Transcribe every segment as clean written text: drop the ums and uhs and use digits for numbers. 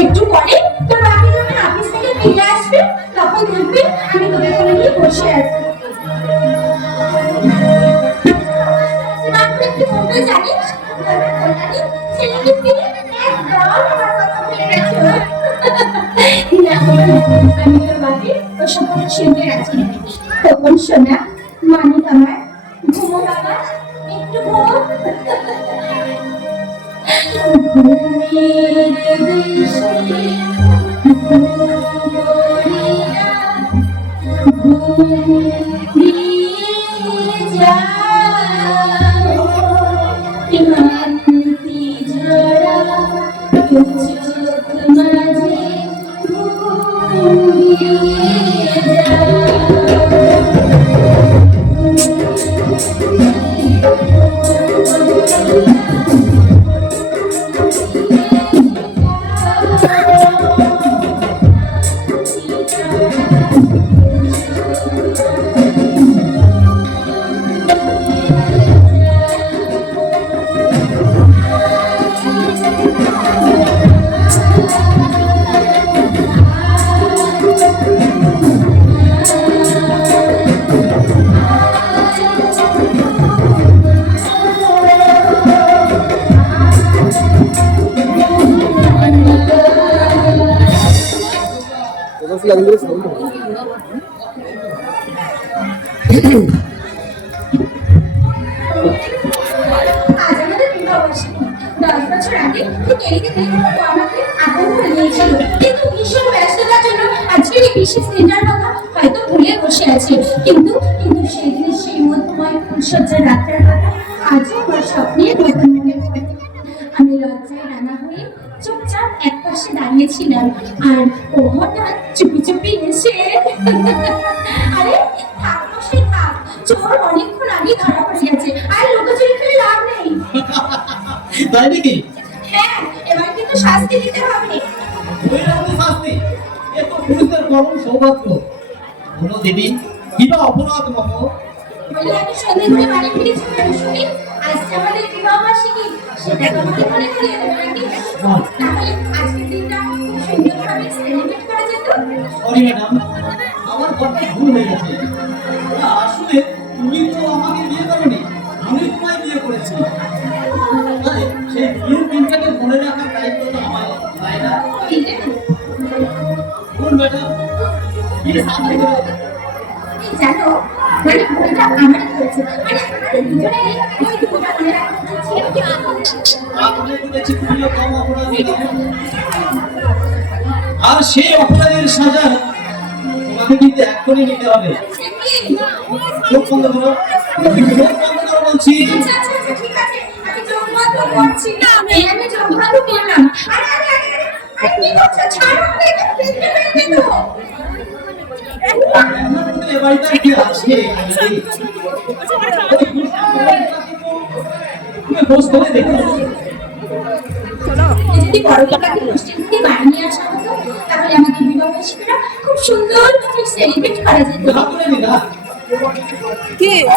একটু পরে তোর বাকি যখন অফিস থেকে ফিরে আসবে তখন দেখবি আমি তোকে কোলে নিয়ে বসে আছি। তারপরে কি বলতে জানিস? ছেলেকে ফিরে একদম আমার কথা ভুলে গেছে। আমি তোর বাকি ওসব শুনতে রাজি। তখন শোনা মানিক আমার ঘুমো বাবা, একটু ঘুমো। কিন্তু সেদিন সেই মধুময় ফুলসজ্জার রাতের কথা আজও আমার স্বপ্নের মতো মনে পড়ে। আমি লজ্জায় রান্না হয়ে চুপচাপ এক পাশে দাঁড়িয়েছিলাম আর ও হঠাৎ চুপি চুপি এসে আরে থাকো সে থাক, চোর অনেকক্ষণ আগে ধরা পড়ে গেছে, আর লুকোচুরি খেলে লাভ নেই। তাই নাকি? হ্যাঁ, এবার কিন্তু শাস্তি দিতে হবে। শাস্তি? এ তো পুলিশের পরম সৌভাগ্য। বলো দেবী, কিবা অপরাধ মহ? বলে আমি সন্ধে করে বাড়ি ফিরেছি শুনি আজকে আমাদের বিবাহ বার্ষিকী, সেটা তোমাকে মনে করিয়ে দেবো নাকি? তাহলে আজকের দিনটা খুব সুন্দরভাবে সেলিব্রেট করা যেত। সরি ম্যাডাম, আমার কথা ভুল হয়ে গেছে। আসলে তুমি তো আমাকে বিয়ে করোনি, আমি তোমায় বিয়ে করেছি। তাই সেই বিয়ের দিনটাকে মনে রাখার দায়িত্ব তো আমার, তাই না? কোন ম্যাডাম কি শাস্তি দেবে? জানো মানে ভুলটা আমারই হয়েছে, মানে আমাদের দুজনেরই ওই ভুলটা মনে রাখা উচিত। আপনি বলেছি তুমিও কম অপরাধী, আর সেই অপরাধের সাজা তোমাকে কিন্তু এক্ষুনি নিতে হবে। চোখ বন্ধ করো, চোখ বন্ধ করো বলছি। আচ্ছা আচ্ছা আচ্ছা ঠিক আছে, আমি চোখ বন্ধ করছি। আমি চোখ বন্ধ করলাম। আরে আরে আরে আরে কি করছো? ছাড়ো, দেখো ফেলতে ফেলতে তো। এ বাড়িতে কি আছে? তুমি বস করে দেখো। যদি বড়টাকে মিষ্টি দিয়ে বানিয়ে আসা হতো তাহলে আমাদের বিবাহ বার্ষিকীটা খুব সুন্দরভাবে সেলিব্রেট করা যেত।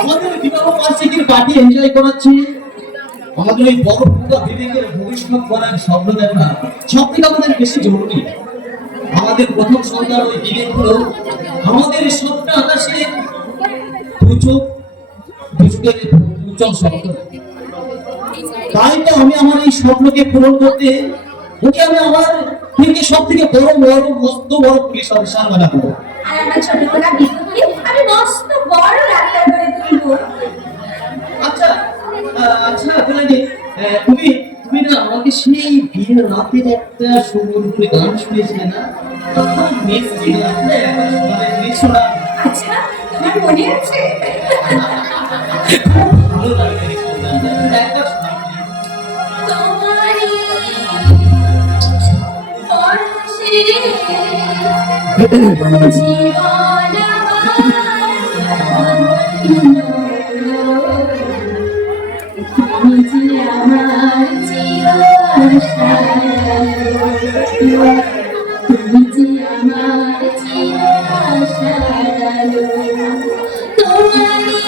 আমাদের বিবাহ বার্ষিকীর পার্টি এনজয় করাচ্ছি, আমাদের এই বড় পুরো বিবেকের ভবিষ্যৎ করার স্বপ্ন দেখা সবথেকে আমাদের বেশি জরুরি। আমাদের প্রথম সন্তান ওই বিবেক হলো আমাদের স্বপ্ন আকাশে দুচোখের উজ্জ্বল স্বপ্ন। তাই তো আমি আমার এই স্বপ্নকে পূরণ করতে ওকে আমি আমার থেকে সব থেকে বড় বড় মস্ত বড় পুলিশ অফিসার বানাবো। আর আমার ছোটবেলা বিদ্যুৎকে আমি মস্ত বড় ডাক্তার করে তুলবো। আচ্ছা আচ্ছা তাহলে তুমি তুমি না আমাকে সেই বিয়ের রাতে একটা সুন্দর করে গান শুনিয়েছিলে না? মিস ছিল একবার শোনালে প্লিজ শোনা। আচ্ছা তোমার মনে আছে? ভালো লাগে একবার শোনা। তোমারই পরশে জীবন আমার চির আশা, তুমি যে আমার চির আশা, তোমারই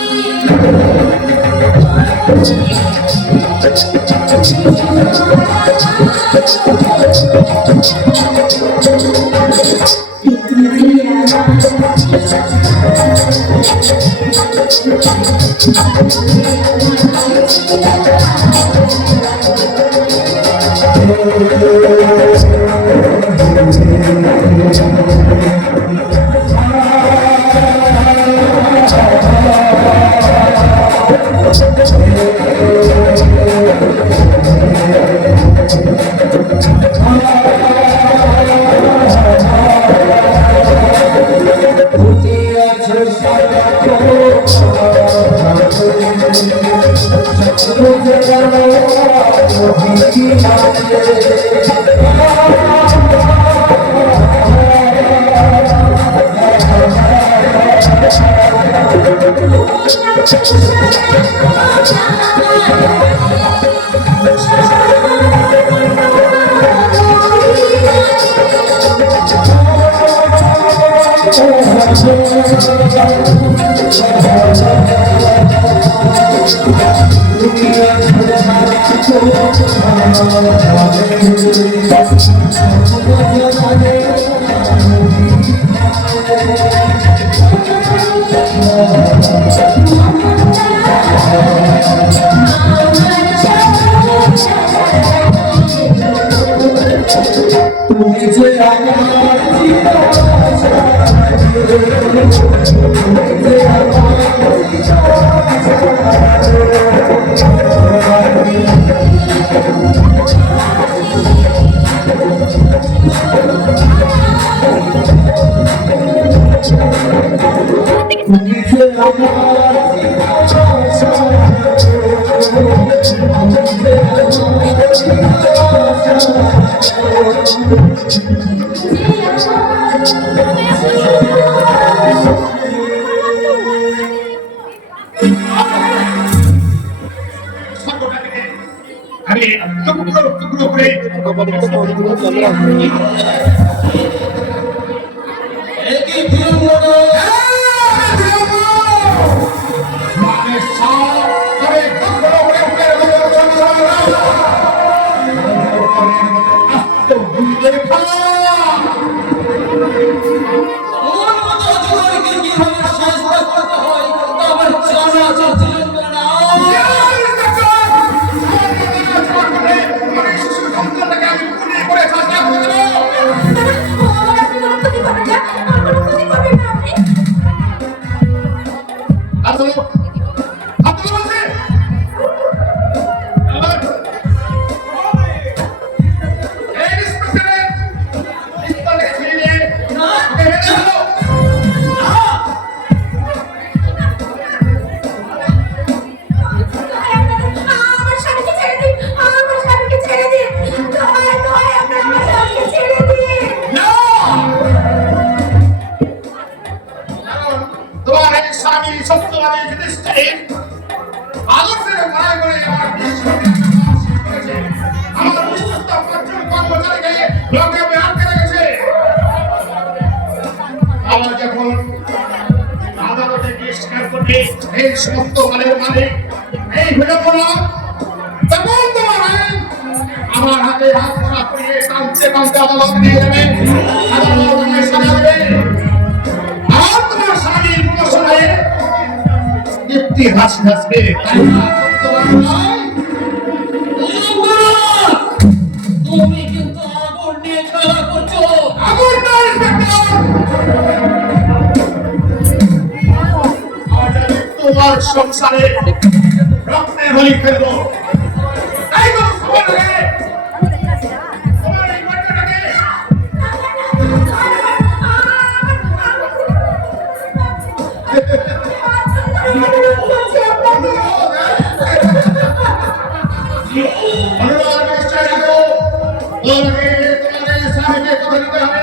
আমি টুকরো টুকরো করে একই বিড়ম্বনা মানে সব করে টুকরো করে উঠে ওর মতো অজগরকে কিভাবে শায়েস্তা করতে হয় তা আমার জানা আছে বিড়ম্বনা। তোমার এই স্বামী সত্যবাদী যুধিষ্ঠির আদর্শের ভয় করে আমার বিশ্বস্ত প্রচুর কর্মচারীকে লোকে আটকে রেখেছে। আমার যখন আদালতে কেস করবে এই সমস্ত মালের মালিক এই বিড়ম্বনা তখন তোমার আইন আমার হাতে হাত ধরা পড়িয়ে কাঁদতে কাঁদতে আদালত নিয়ে যাবে, আদালত আমায় সাজা দেবে। আর তোমার স্বামীর প্রশ্নে দীপ্তি হাসি হাসবে, তাই না? সত্যবাদী নয়? তুমি কিন্তু আগুন নিয়ে খেলা করছো। আগুন নয়, ইন্সপেক্টর! আজ আমি তোমার সংসারে রক্তে বলি ফেলবো। তাই তো সময় লাগে। তোমার এই বাচ্চাটাকে অনুরোধ নিশ্চয় রাখো। তোমাকে তোমার স্বামীকে কথা দিতে হবে।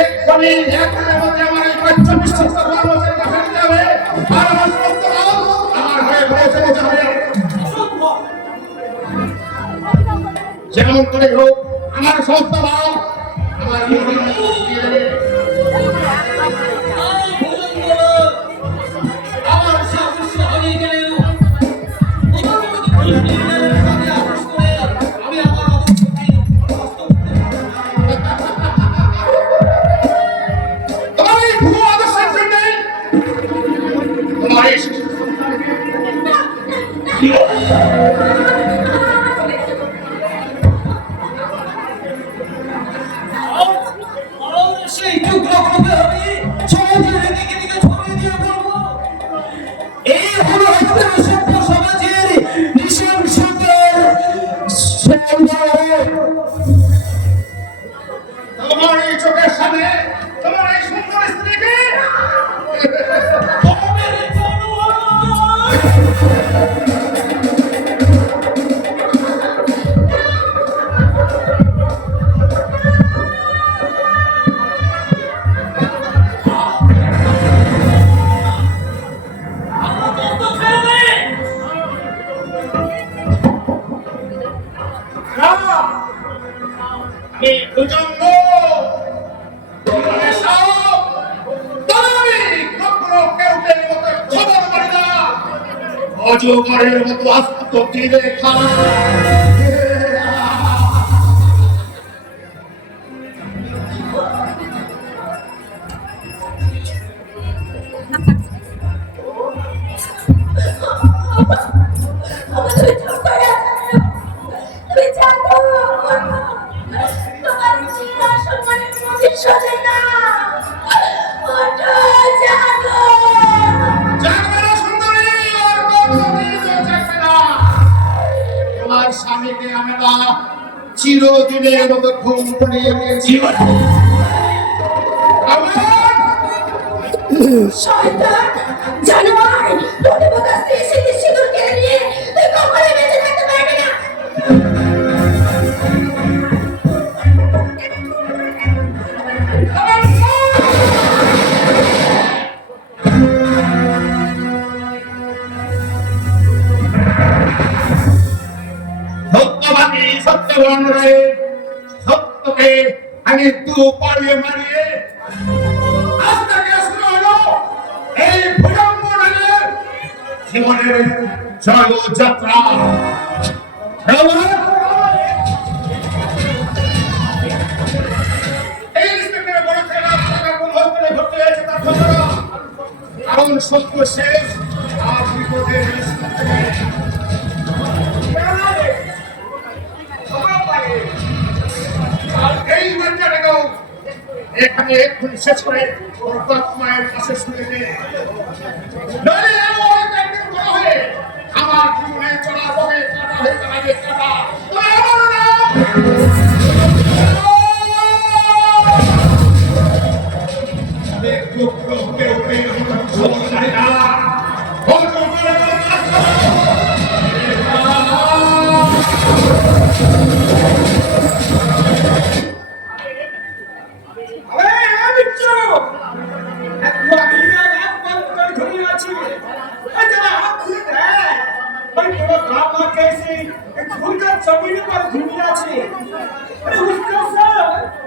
এক্ষুনি একদিনের মধ্যে আমার এই বাচ্চা বিশ্বস্ত কর্মচারীকে কথা দিতে হবে। আর আমার সমস্ত কাজ আমার হয়ে পৌঁছে দিতে হবে। যেমন করে হোক আমার সমস্ত ভাব আমার দিয়ে দেবে। আমার সাহস হারিয়ে গেলেও আমি আমার তোমার এই সেই টুকরোগুলোকে আমি সমাজের দিকে দিকে ছড়িয়ে দিয়ে বলবো, এই হলো আমাদের সভ্য সমাজের নৃশংসতার সৌন্দর্য। তোমার এই চোখের সামনে তোমার এই সুন্দর স্ত্রীকে আমি ভুজঙ্গ অজগরের মতো আস্ত দিলে খানা তোমার স্বামীকে আমরা চিরদিনের মতো ঘুম পড়িয়ে দিয়েছি। শয়তান জানোয়ার তোদের কাছ থেকে সিঁদুর সিঁদুর কেড়ে নিয়ে তুই কখনোই বেঁচে থাকতে পারবি না। সত্যবাদী সত্যবান রে, সত্যকে আমি দু পাড়িয়ে মারিয়ে আজ থেকে শুরু হলো এই ভুজঙ্গ নামের জীবনের জয়যাত্রা। এই ইন্সপেক্টরের বড় ছেলেরা টাকা কোন হসপিটালে ভর্তি হয়েছে তার খবর নাও। কারণ সত্য শেষ আর বিপদের এই বাচ্চাটাকেও এখানে এক্ষুনি শেষ করে ওর বাপ মায়ের কাছে শুনে দে। নইলে এমন একদিন বড় হয়ে আমার জীবনে চলা পথে কাটা হয়ে দাঁড়াবে কাটা। তোরা এমন না। जमीन पर दुनिया छे अरे उसका सर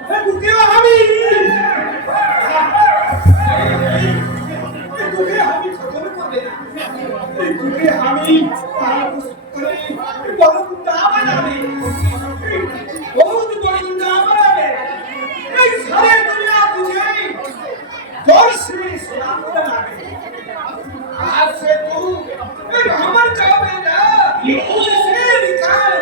मैं दुखे हामी खत्म कर देना दुखे हामी करे बहुत गुंडा बनावे बहुत बड़ी गुंडा बनावे ये सारे दुनिया तुझे जोर से सलाम बनावे आज से तू हमर जावे ना ये से निकाल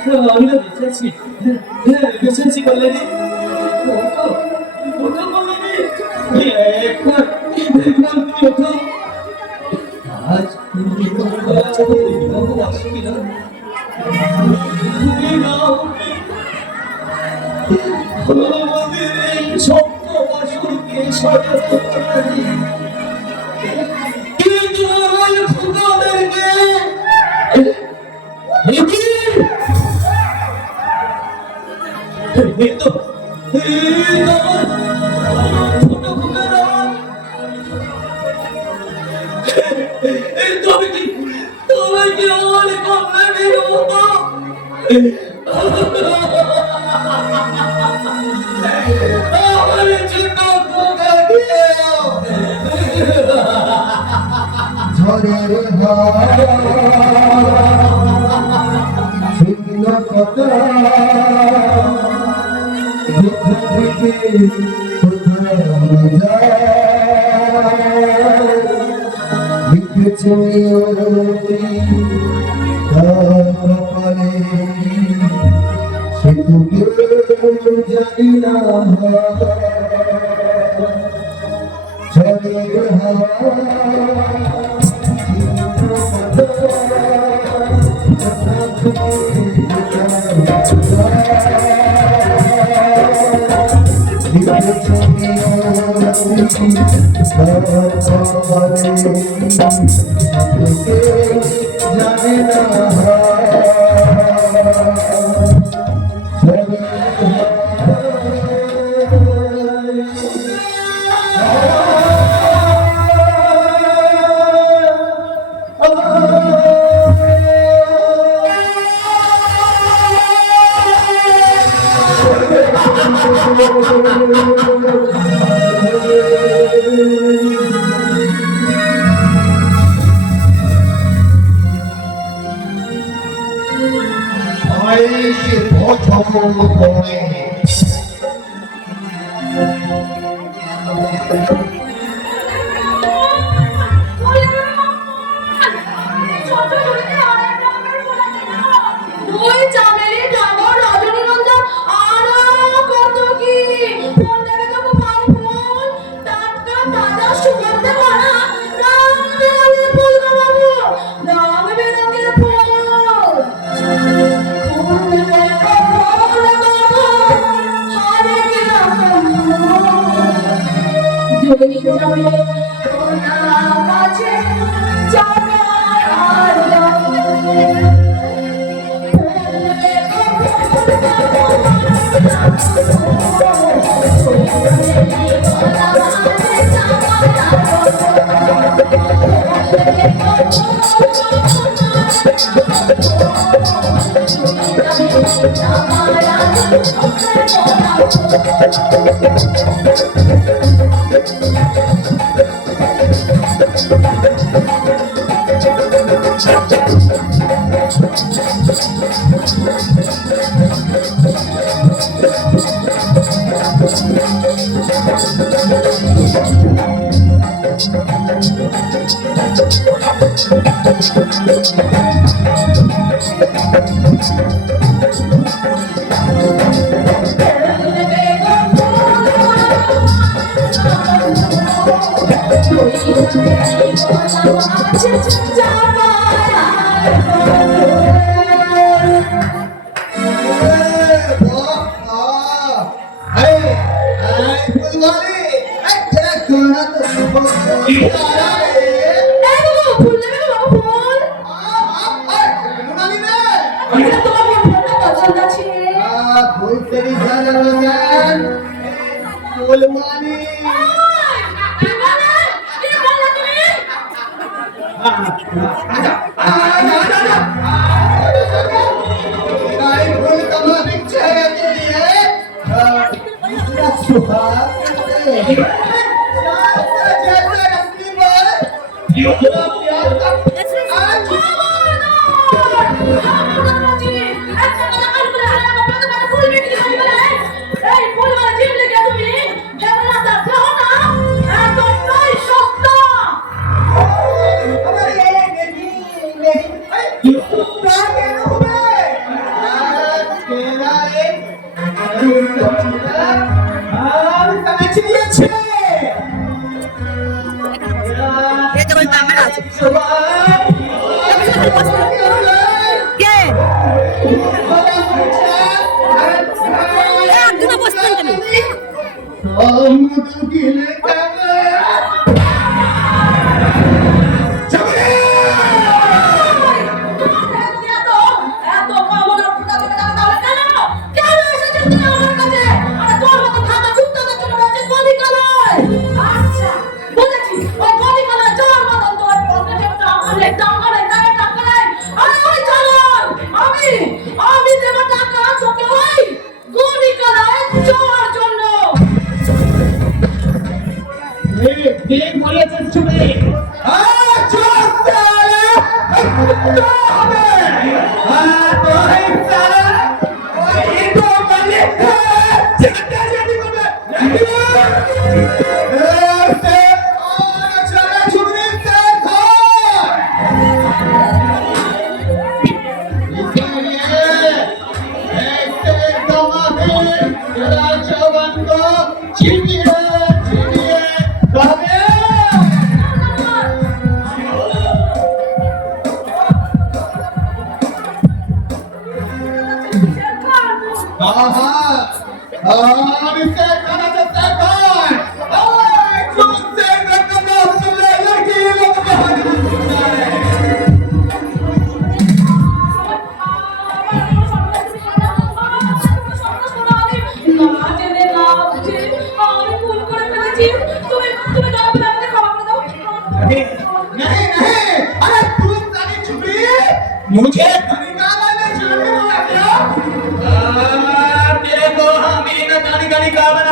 আমি না বেঁচে আছি। বেঁচে আছি কল্যাণী। ওঠো, ওঠো কল্যাণী। একবার তুমি ওঠো। আজ তুমি ভালোবাসো কিনা? তুমি নাও আমাদের এই ছোট্ট বাসরকে সাজাতে পারি। কিন্তু আমার ফুকাদেরকে ঝড়ের হাওয়া ছিন্ন কথা দুঃখ থেকে কোথায় যায় লিখেছে কপালে সে তো কেউ জানি না ঝড়ের হাওয়া জানে না আইসে বছর পরে বেগ মারিয়েছিস ছুটে मुझे तेरे को हम इन गाड़ी गाड़ी का बना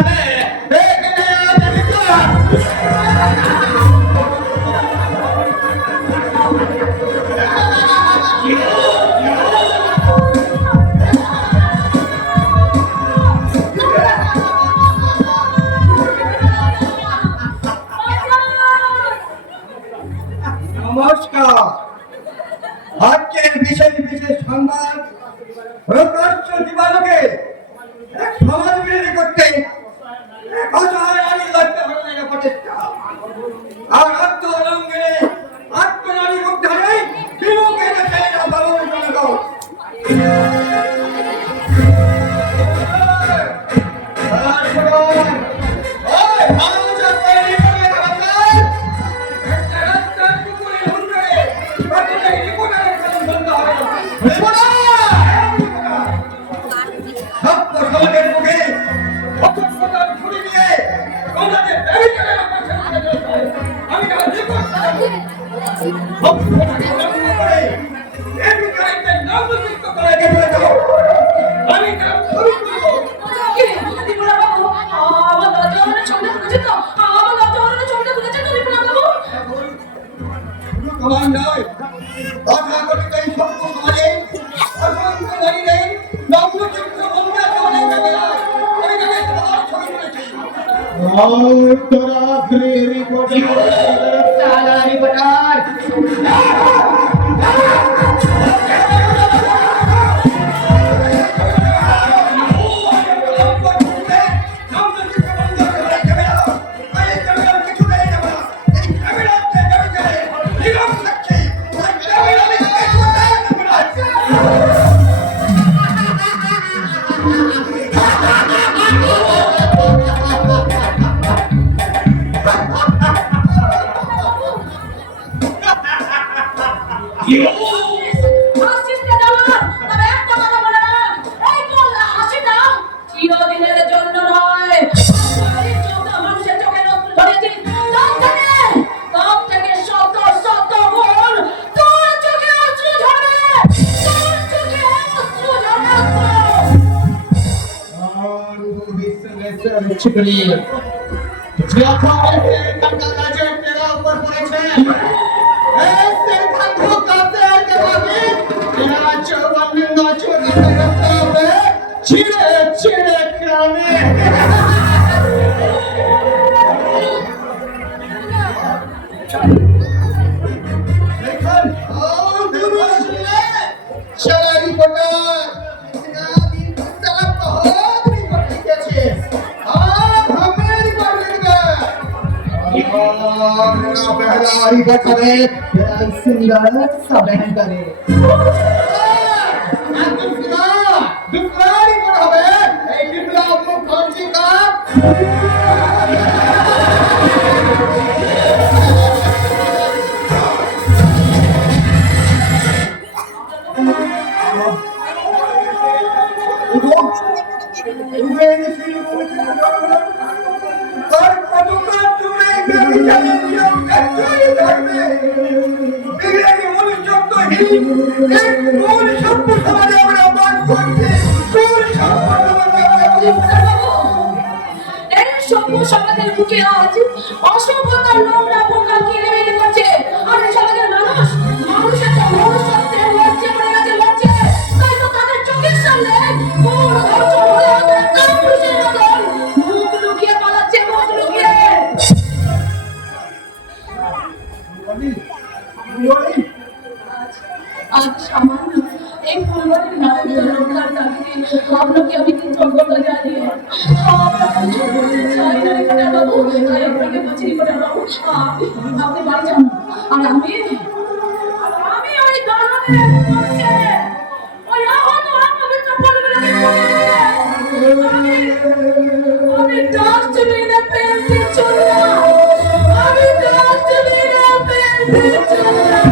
নমস্কার। আজকের বিশেষ বিশেষ সংবাদ প্রকাশ্য দিবালোকে এক সমাজ বিরোধী করতে এক অসহায় নারী লজ্জা হরণের প্রচেষ্টা আর আত্মরঙ্গে আত্মনারী উদ্ধারে বিমুখে রেখে আন্দোলন জনগণ সমাজের বুকে আজ অসভ্যতার নোংরা পোকা কিলে করছে। আর এই সমাজের মানুষের তো মনুষ্যত্বের লজ্জে পড়ে গেছে লজ্জে। তাই তো তাদের চোখের সামনে বড় ধর্ষণ হয়ে ওদের কাপুরুষের মতন মুখ লুকিয়ে পালাচ্ছে, মুখ লুকিয়ে। আজ সামান্য এই ফুলবাড়ির নারীদের রক্ষার দাবিতে আপনাকে আমি কৃতজ্ঞতা জানিয়ে আপনাকে চাই না রিপোর্টার বাবু, তাই আপনাকে বলছি রিপোর্টার বাবু আপনি বাড়ি যান। আর আমি ওই দানবের কাছে ওই আহত অপবিত্র ফুলগুলোকে আমি ডাস্টবিনে ফেলতে চললাম, আমি ডাস্টবিনে ফেলতে চললাম।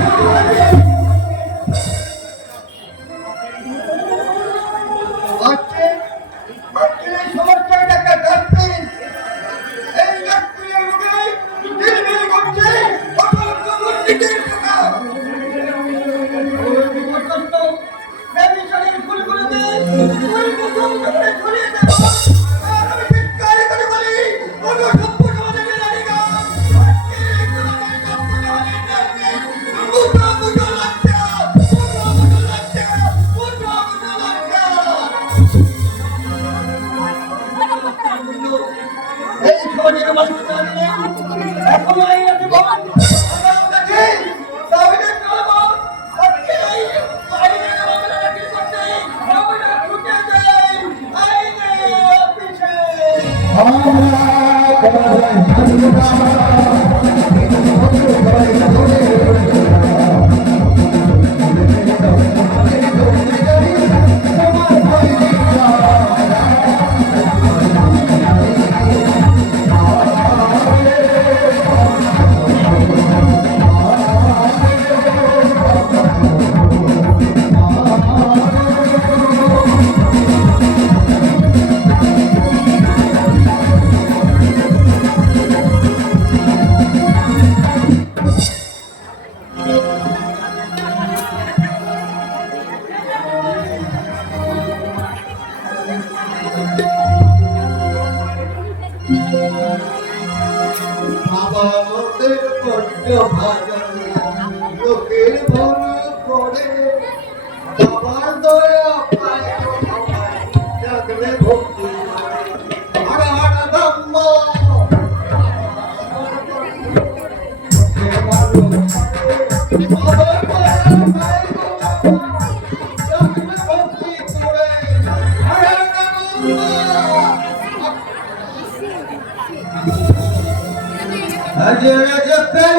আমাদের বড্ড ভালো লোকের ভালো করে বাবার দয়া পায় জাগলে ভক্তি হর হর ব্রহ্ম আরে বাবা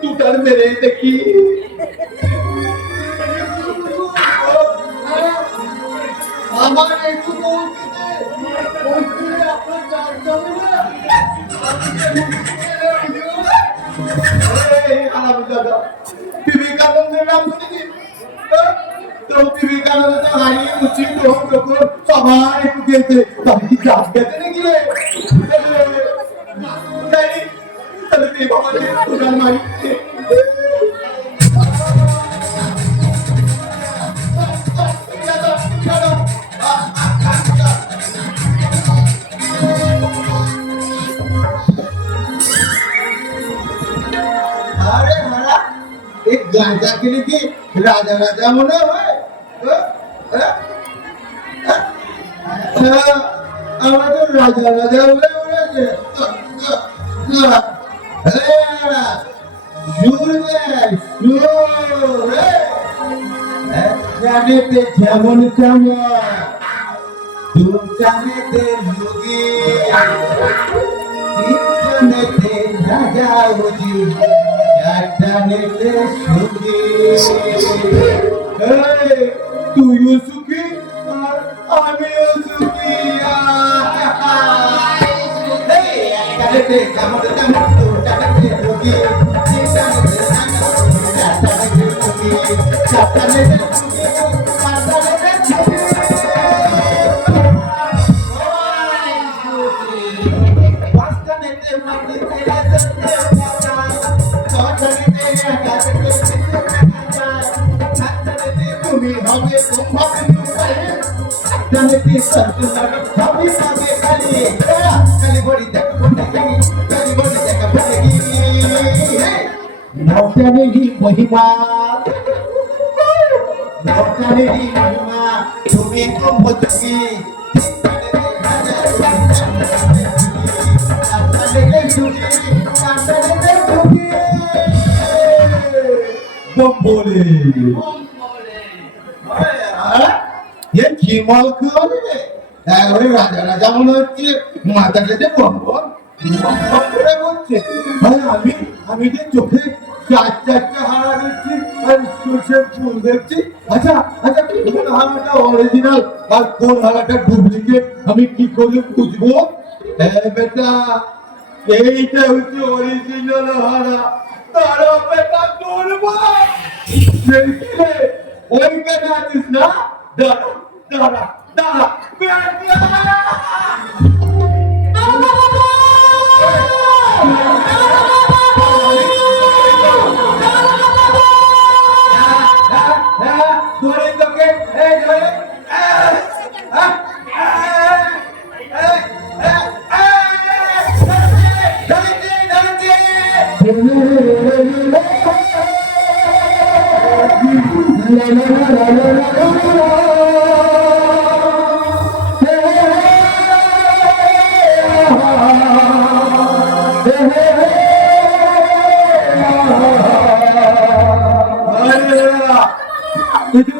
টুটার মেরে দেখি আমার একটু আপনার বিবেকানন্দের নাম শুনেছি? তো বিবেকানন্দ তো হারিয়ে উচিত যখন সবাই একটু গেছে তবে কি গাছ গেছে নাকি রে? জানি তাহলে তুই বাবাকে তোর মারি আরে মারা এই গাঁজা খেলে কি রাজা রাজা মনে হয়? আমার তো রাজা রাজা বলে মনে হচ্ছে। জানেতে যেমন তেমন জানেতে যোগী জানেতে রাজা বুঝি জানেতে সুখী তুইও সুখী আর আমিও সুখী জানেতে যেমন তেমন জানেতে যোগী তুমি হবে খালি বড়ি দেখা নৌকানেরই মহিমা নৌকানেরই মহিমা তুমি ব্রহ্মযোগী বম্বলে ये খিমল খাওয়াবে একবারে রাজা রাজা মনে হচ্ছে মাথা কেটে বম্বল করে বলছে আমি যে চোখে চারটা হারা দেখছি আর সর্ষের ফুল দেখছি আচ্ছা আচ্ছা কোন হারাটা অরিজিনাল আর কোন হারাটা ডুপ্লিকেট আমি কি করে বুঝবো? বেটা এইটা হচ্ছে অরিজিনাল হারা তার বেটা করবো ওইখানে আছিস না দাঁড়া দাঁড়া দাঁড়া ধরে তোকে এই ধরে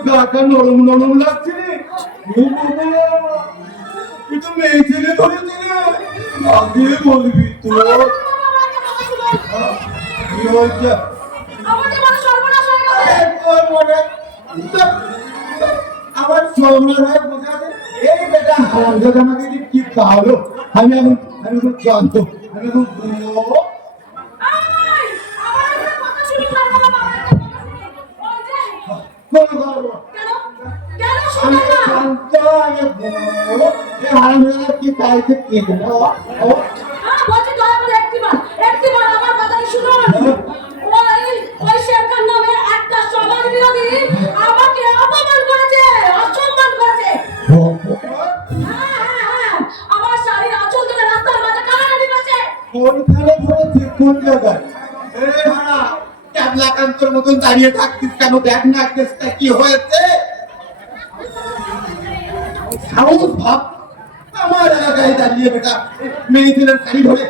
গাটা নরম নরম লাগছে রে একটু মেয়ে ছেলে ধরেছে রে আগে বলবি তো কি হয়েছে আমার সর্বনাশ বোঝাতে এই বেটা হারামজাদা আমাকে কি খাওয়ালো আমি এখন জানত আমি এখন কি তাইতে কি কোন জায়গায় ক্যাবলাকান্তর মতন দাঁড়িয়ে থাকতিস কেন? দেখ না কেসটা কি হয়েছে। সাহস ভাব আমার এলাকায় দাঁড়িয়ে বেটা মেয়ে ছেলের শাড়ি ধরে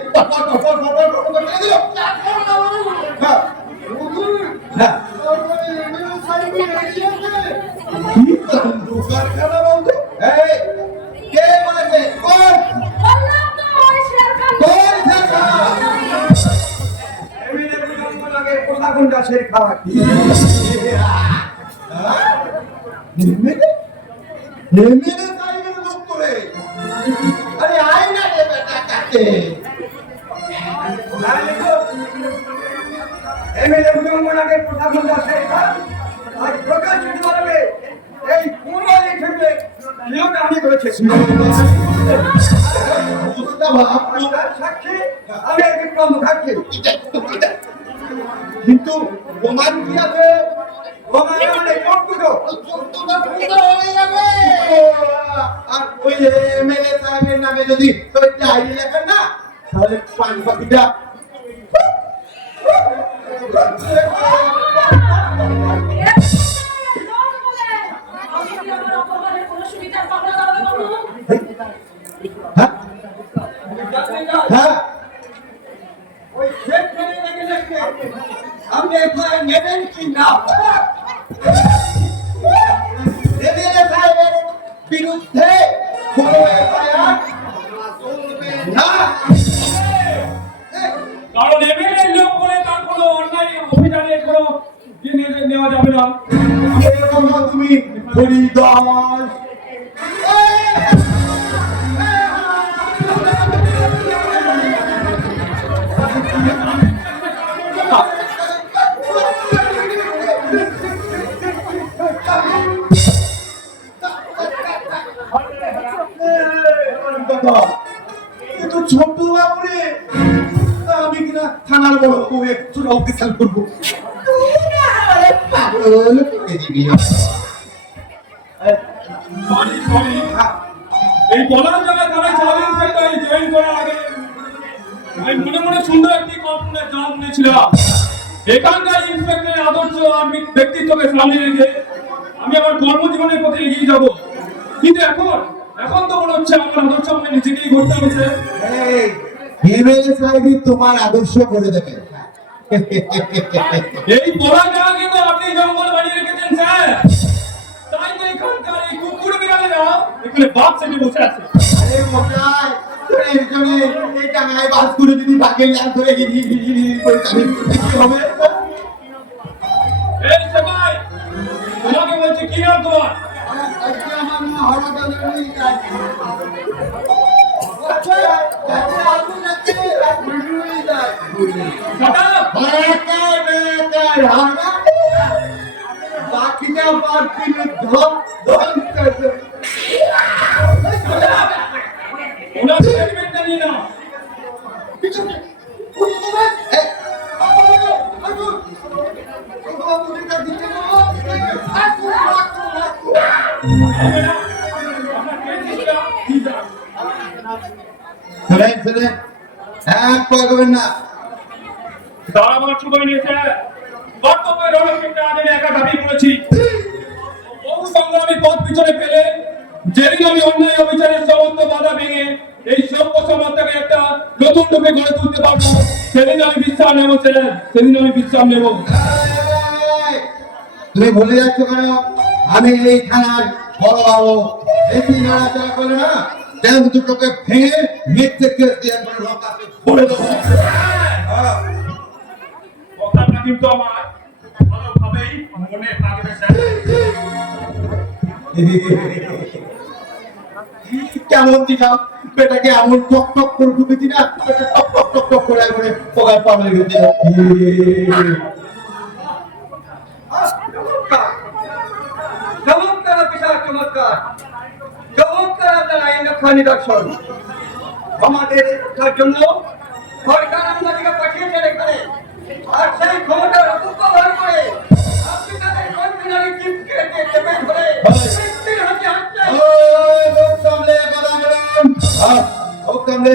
अरे आए ना रे बेटा कहते এমএলএ উদয়নকে প্রশাসন দাসে আজ প্রকাশ চিঠিমালাকে এই পুরো লিখে নিয়োগ আমি করেছি। সাক্ষী আমি বিক্রম মুখার্জি। কিন্তু প্রমাণ কি আছে? প্রমাণ মানে কতটুকু? আর ওই এমএলএ সাহেবের নামে যদি ওই ডায়েরি লেখেন না, তাহলে পান পাখিটা হ্যাঁ হ্যাঁ ওই শেখ মেরে লেগে আপনি এফআইআর নেবেন কি না? এমএলএ সাহেবের বিরুদ্ধে কোনো এফআইআর না। কারণ এমএলএ লোক বলে তার কোনো অন্যায় অভিযানের কোনো নেওয়া যাবে না। এরকম তুমি হরিদাস কিন্তু ছোট বাবুরে আমি কিনা থানার বড় একটু অফিসার করবো। সরি সরি এই বলার জায়গা তারা চ্যালেঞ্জ একটা জয়েন করার আগে আমি মনে মনে সুন্দর একটি কল্পনা জান নিয়েছিলাম। এখানকার ইন্সপেক্টরের আদর্শ আমি ব্যক্তিত্বকে সামনে রেখে আমি আমার কর্মজীবনের পথে এগিয়ে যাব। কিন্তু এখন তো মনে হচ্ছে আমার আদর্শ আমাকে নিজেকেই করতে হয়েছে। এমএলএ সাহেবই তোমার আদর্শ করে দেবে। এই বলার জায়গাকে তো আপনি জঙ্গল বানিয়ে রেখেছেন স্যার। তাই তো এখানকার এই কুকুর বিড়ালেরা এখানে বাপ সেটে বসে আছে। আরে মশাই, তোর একজনে এই টাঙায় বাস করে যদি বাঘে লাল ধরে করে তাহলে কি হবে? এই সবাই তোমাকে বলছি কি নাম তোমার? আজকে আমার মা হঠাৎ করে কাজ Shut up! বাকিটা পার্টির ধন ধন করবে। ওনার স্টেটমেন্টটা নিয়ে নাও। হবে না? আপনার কেসটা দিয়ে দাও। শোনেন শোনেন, এক করবেন না। দাঁড়াবার সময় নিয়েছে। কর্তব্যের রণক্ষেত্রে আজ আমি একা দাবি করেছি। বহু সংগ্রামী পথ পিছনে ফেলে যেদিন আমি অন্যায় অবিচারের সমস্ত বাধা ভেঙে এই সভ্য সমাজটাকে একটা নতুন রূপে গড়ে তুলতে পারবো, সেদিন আমি বিশ্রাম নেবো স্যার, সেদিন আমি বিশ্রাম নেবো। এই, তুমি ভুলে যাচ্ছ কেন? আমি এই থানার বড় বাবু। বেশি নাড়াচাড়া করে না, ট্যাঙ্ক দুটোকে ভেঙে মিথ্যে কেস দিয়ে একবার লকাপে ভরে দেবো। হ্যাঁ। কথাটা কিন্তু আমার ভালোভাবেই মনে থাকবে স্যার। কেমন দিলাম বেটাকে এমন টক টক করে ঢুকেছি না, বেটা টক টক টক টক করে একবারে পোকায় পার হয়ে গেছে। চমৎকার অফিসার, চমৎকার চমৎকার আপনার আইন রক্ষা নিদর্শন। আমাদের শিক্ষার জন্য সরকার আমাদেরকে পাঠিয়েছেন এখানে, আর সেই ক্ষমতার অপব্যবহার করে আপনি তাদের কনভেনারি চিফকে চেপে ধরে মৃত্যুর হাতে হাঁটছেন। ওই লোক সামলে কথা বলুন। হ্যাঁ, লোক সামলে।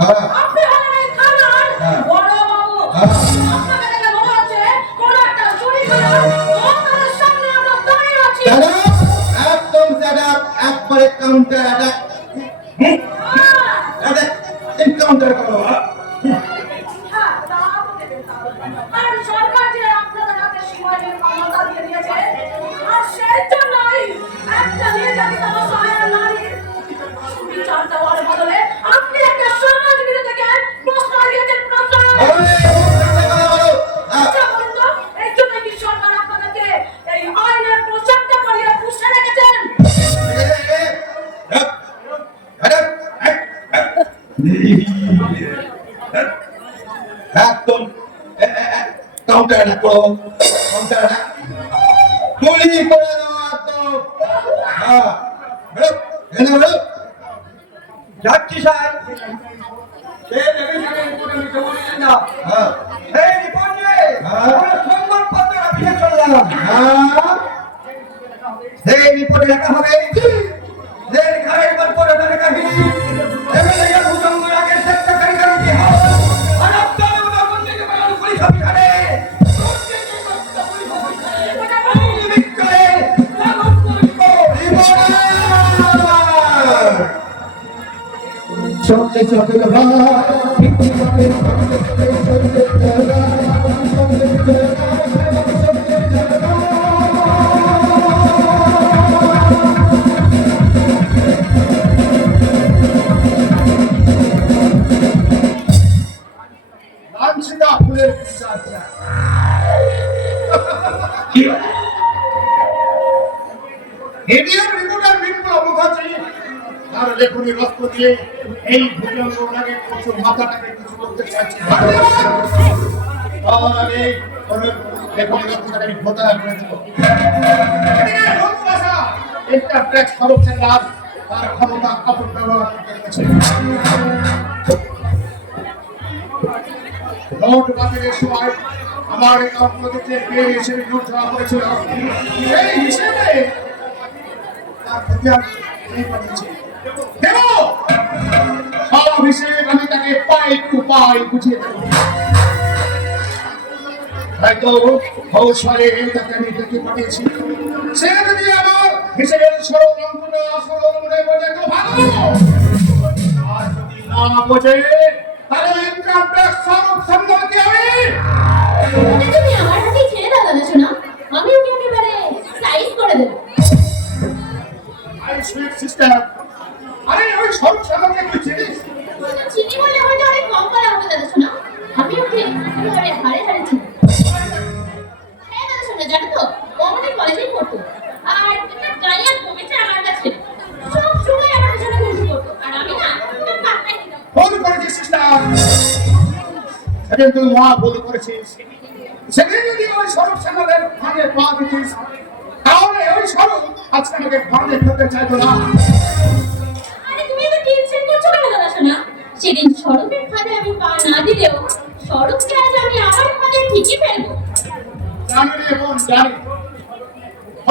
হ্যাঁ। আপনি হলেন এই থানার হ্যাঁ। বড় বাবু। হ্যাঁ। আপনাকে দেখে মনে হচ্ছে কোন একটা চুরিখানা দোকানের সামনে আমরা দাঁড়িয়ে আছি। Shut up! একদম shut up! একবারে কাউন্টার অ্যাটাক। এনকাউন্টার করো। হ্যাঁ, তা বলে আর সরকার যে আপনাদের হাতে সীমাহীন ক্ষমতা দিয়ে দিয়েছে, আর সেই জন্যই একটা নির্যাতিত অসহায় নারীর সুবিচার দেওয়ার বদলে আপনি একটা সমাজ বিরোধীকে প্রশ্রয় দিয়েছেন, প্রশ্রয়। আচ্ছা বলুন তো, এই জন্য কি সরকার আপনাদেরকে এই আইনের পোশাকটা পরিয়ে পুষে রেখেছেন? Shut up! একদম কাউন্টার না করো, কাউন্টার না গুলি করে দাও একদম। হ্যাঁ বেরো, এনে বেরো। যাচ্ছি সাহেব। এই দেখেন রিপোর্ট আমি জমা দিলাম না। হ্যাঁ এই রিপোর্ট নিয়ে হ্যাঁ। আমরা সংবাদপত্র অফিসে চললাম। হ্যাঁ এই রিপোর্টে লেখা হবে যে ঘরের পর পরে কাহিনী এমএলএ ভূতঙ্গ আগে সেক্রেটারি কমিটি হাউস আর আপনাদের উদাহরণ থেকে বলার পুলিশ অফিসারে চলতে চলতে লাঞ্ছিতা ফুলের চর্চা এডিএম রিপোর্টার বিপ্লব মুখার্জি তার লেখনী রক্ত দিয়ে এই ভূজঙ্গ ওনাকে কিছু মাথাটাকে কিছু করতে চাইছে। তার আগে ওনার লেখনী রক্তটাকে আমি ভোতারা করে দেবো। এদিকে বন্ধুবাসা ইন্টারপ্লেক্স খরচের লাভ তার ক্ষমতা অপব্যবহার করতে গেছে। নোট বাতিলের সময় আমার অ্যাকাউন্ট থেকে পে হিসেবে নোট দেওয়া হয়েছিল, সেই হিসেবে তার প্রতি আমি এই পাঠিয়েছি। দেব সব হিসেবে আমি তাকে পাই টু পাই বুঝিয়ে দেব। হয়তো ভবিষ্যতে তাকে আমি দেখে পাঠিয়েছি, সে যদি আমার হিসেবের সরল অঙ্কটা আসল মনে বোঝে তো ভালো, আর যদি না বোঝে তাহলে ইনকাম ট্যাক্স সব সম্পর্কে আমি ওকে তুমি আমার হাতে ছেড়ে দাও দাদা শোনা, আমি ওকে একেবারে সাইজ করে দেবো। আই সুইট সিস্টার, আরে ওই সব সামনে তুই চিনিস? শুধু চিনি বললে হয়তো অনেক কম বলা হবে দাদা শোনা, আমি ওকে একেবারে হাড়ে হাড়ে চিনি। হ্যাঁ দাদা শোনা, জানো তো ও আমাদের কলেজেই পড়তো, আর একটা গাইয়ার কবিতা আমার কাছে সব সময় আমার পিছনে ঘুরঘুর করতো, আর আমি না ওকে পাত্তাই দিতাম। ভুল করেছিস সিস্টার, সেদিন তুই মহা ভুল করেছিস। সেদিন যদি ওই স্বরূপ সেনাদের ফাঁদে পা দিতিস তাহলে ওই স্বরূপ আজকে আমাকে ফাঁদে ফেলতে চাইতো না। আরে তুমি এত টেনশন করছো কেন দাদা শোনা? সেদিন স্বরূপের ফাঁদে আমি পা না দিলেও স্বরূপকে আজ আমি আমার ফাঁদে ঠিকই ফেলবো। জানি রে বোন, জানি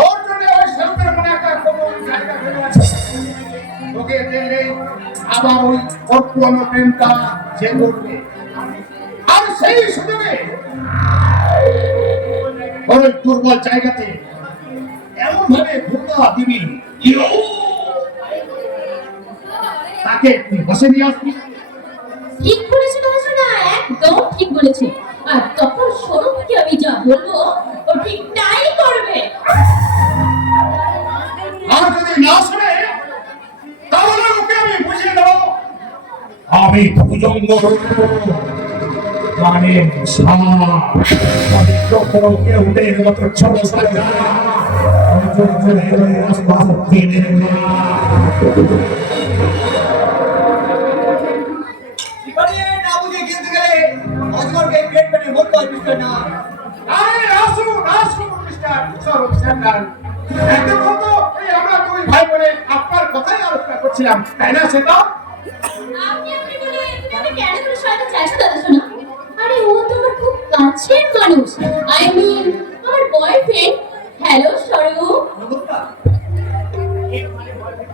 ওর জন্য ওই স্বরূপের মনে একটা কোমল জায়গা ফেলে আছে। ওকে দেখলে আবার ওই ওর পুরনো প্রেমটা যে করবে, আর সেই সুযোগে ওই দুর্বল জায়গাতে এমন ভাবে ধোকা দিবি তাকে তুই বসে নিয়ে আসবি। ঠিক বলেছো দাদা শোনা, একদম ঠিক বলেছো। আর তখন স্বরূপকে আমি যা বলবো ও ঠিক তাই করবে। আর যদি না শুনে তাহলে ওকে আমি বুঝিয়ে দেবো আমি ভুজঙ্গ মানে উঠে মতো ছোট এবারে না বুঝে গিলতে গেলে অজগরকে পেট পেটে মরতে হয় মিস্টার না। আরে রাসু মিস্টার সরব স্যান্ডাল, এতক্ষণ তো এই আমরা দুই ভাই বলে আপনার কথাই আলোচনা করছিলাম, তাই না? সেটা আপনি বলে তুমি আমাকে কেন করে সহায়তা চাইছো দাদা শোনা? আরে ও তো আমার খুব কাছের মানুষ, আই মিন আমার বয়ফ্রেন্ড। হ্যালো স্বরূপ। নমস্কার।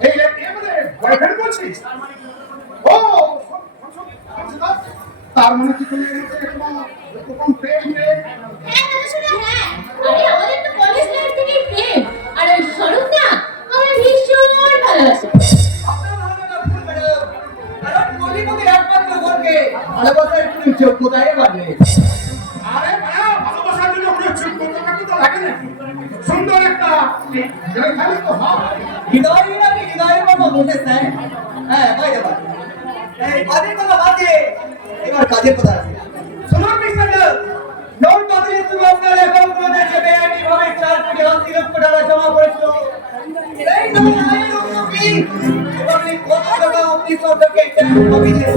এই এবারে বয়ফ্রেন্ড বলছিস? ও তার মানে কি তুমি এরকম প্রেম হ্যাঁ দাদা শোনা, হ্যাঁ। আরে আমাদের তো কলেজ লাইফ থেকেই প্রেম, আর ওই স্বরূপ না আমার ভীষণ ভালোবাসে। আপনার ধারণা ভুল ম্যাডাম, কারণ কলিমুখের একমাত্র বোনকে ভালোবাসার কোনো যোগ্যতাই বাড়ে। আরে ভাইয়া, ভালোবাসার জন্য কোনো যোগ্যতা তো লাগে না, সুন্দর একটা খালি তো হয়। হৃদয় নাকি হৃদয়ের মতো বসেছে। হ্যাঁ বাইরে বাইরে এই বাদের কথা বাদে এবার কাজের কথা আছে। শুনুন মিস্টার নোট বাতিলে তুমি আপনার অ্যাকাউন্টে যে বেআইনি ভাবে 4 কোটি 80 লক্ষ টাকা জমা করেছিল, এই জমা আইন রক্ষা কি এবং এই কত টাকা আপনি সরকারকে ট্যাক্স পাঠিয়েছেন,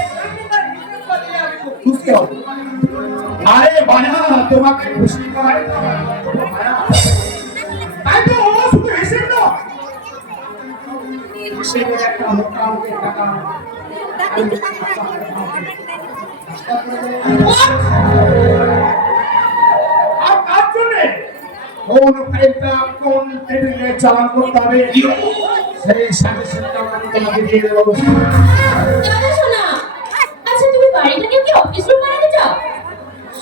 এই টাকার হিসাব বাতিলে আমি খুব খুশি হবে। আরে বায়া, তোমাকে খুশি করাই তো বায়া। তাই তো ও শুধু হেসে তো হেসে করে একটা মোটা অঙ্কের টাকা আর তার জন্যে কোন ফাইলটা কোন টেবিলে চালান করতে হবে সেই সাজেশনটা আমি তোমাকে দিয়ে দেবো। দাদা শোনা, আচ্ছা তুমি বাড়িটাকে কি অফিস রুম বানাতে চাও?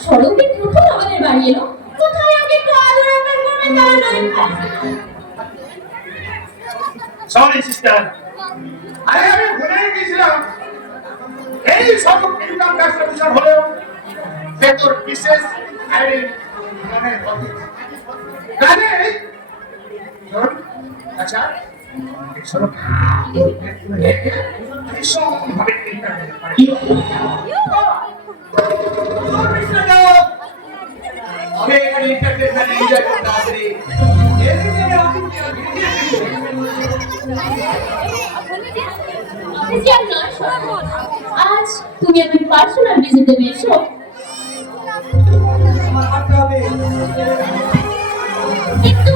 সড়কের প্রথম আমাদের বাড়ি এলো, কোথায় আমাকে একটু আদর আপ্যায়ন করবে তা নয়। সরি সিস্টার, আরে আমি ভুলে গেছিলাম এই সব ইনকাম ট্যাক্স অফিসার হলেও সে তোর বিশেষ আইডি মানে কাজে শোন, আচ্ছা শোন, ভীষণভাবে ইন্টারনেট পারি আমি এখানে এন্টারটেইনমেন্ট এনজয় করতে আসি। এদিকে আপনি অফিসিয়াল নয় শোনো, আজ তুমি আমার পার্সোনাল ভিজিট দেবে এসো। আমার হাঁটতে হবে। একটু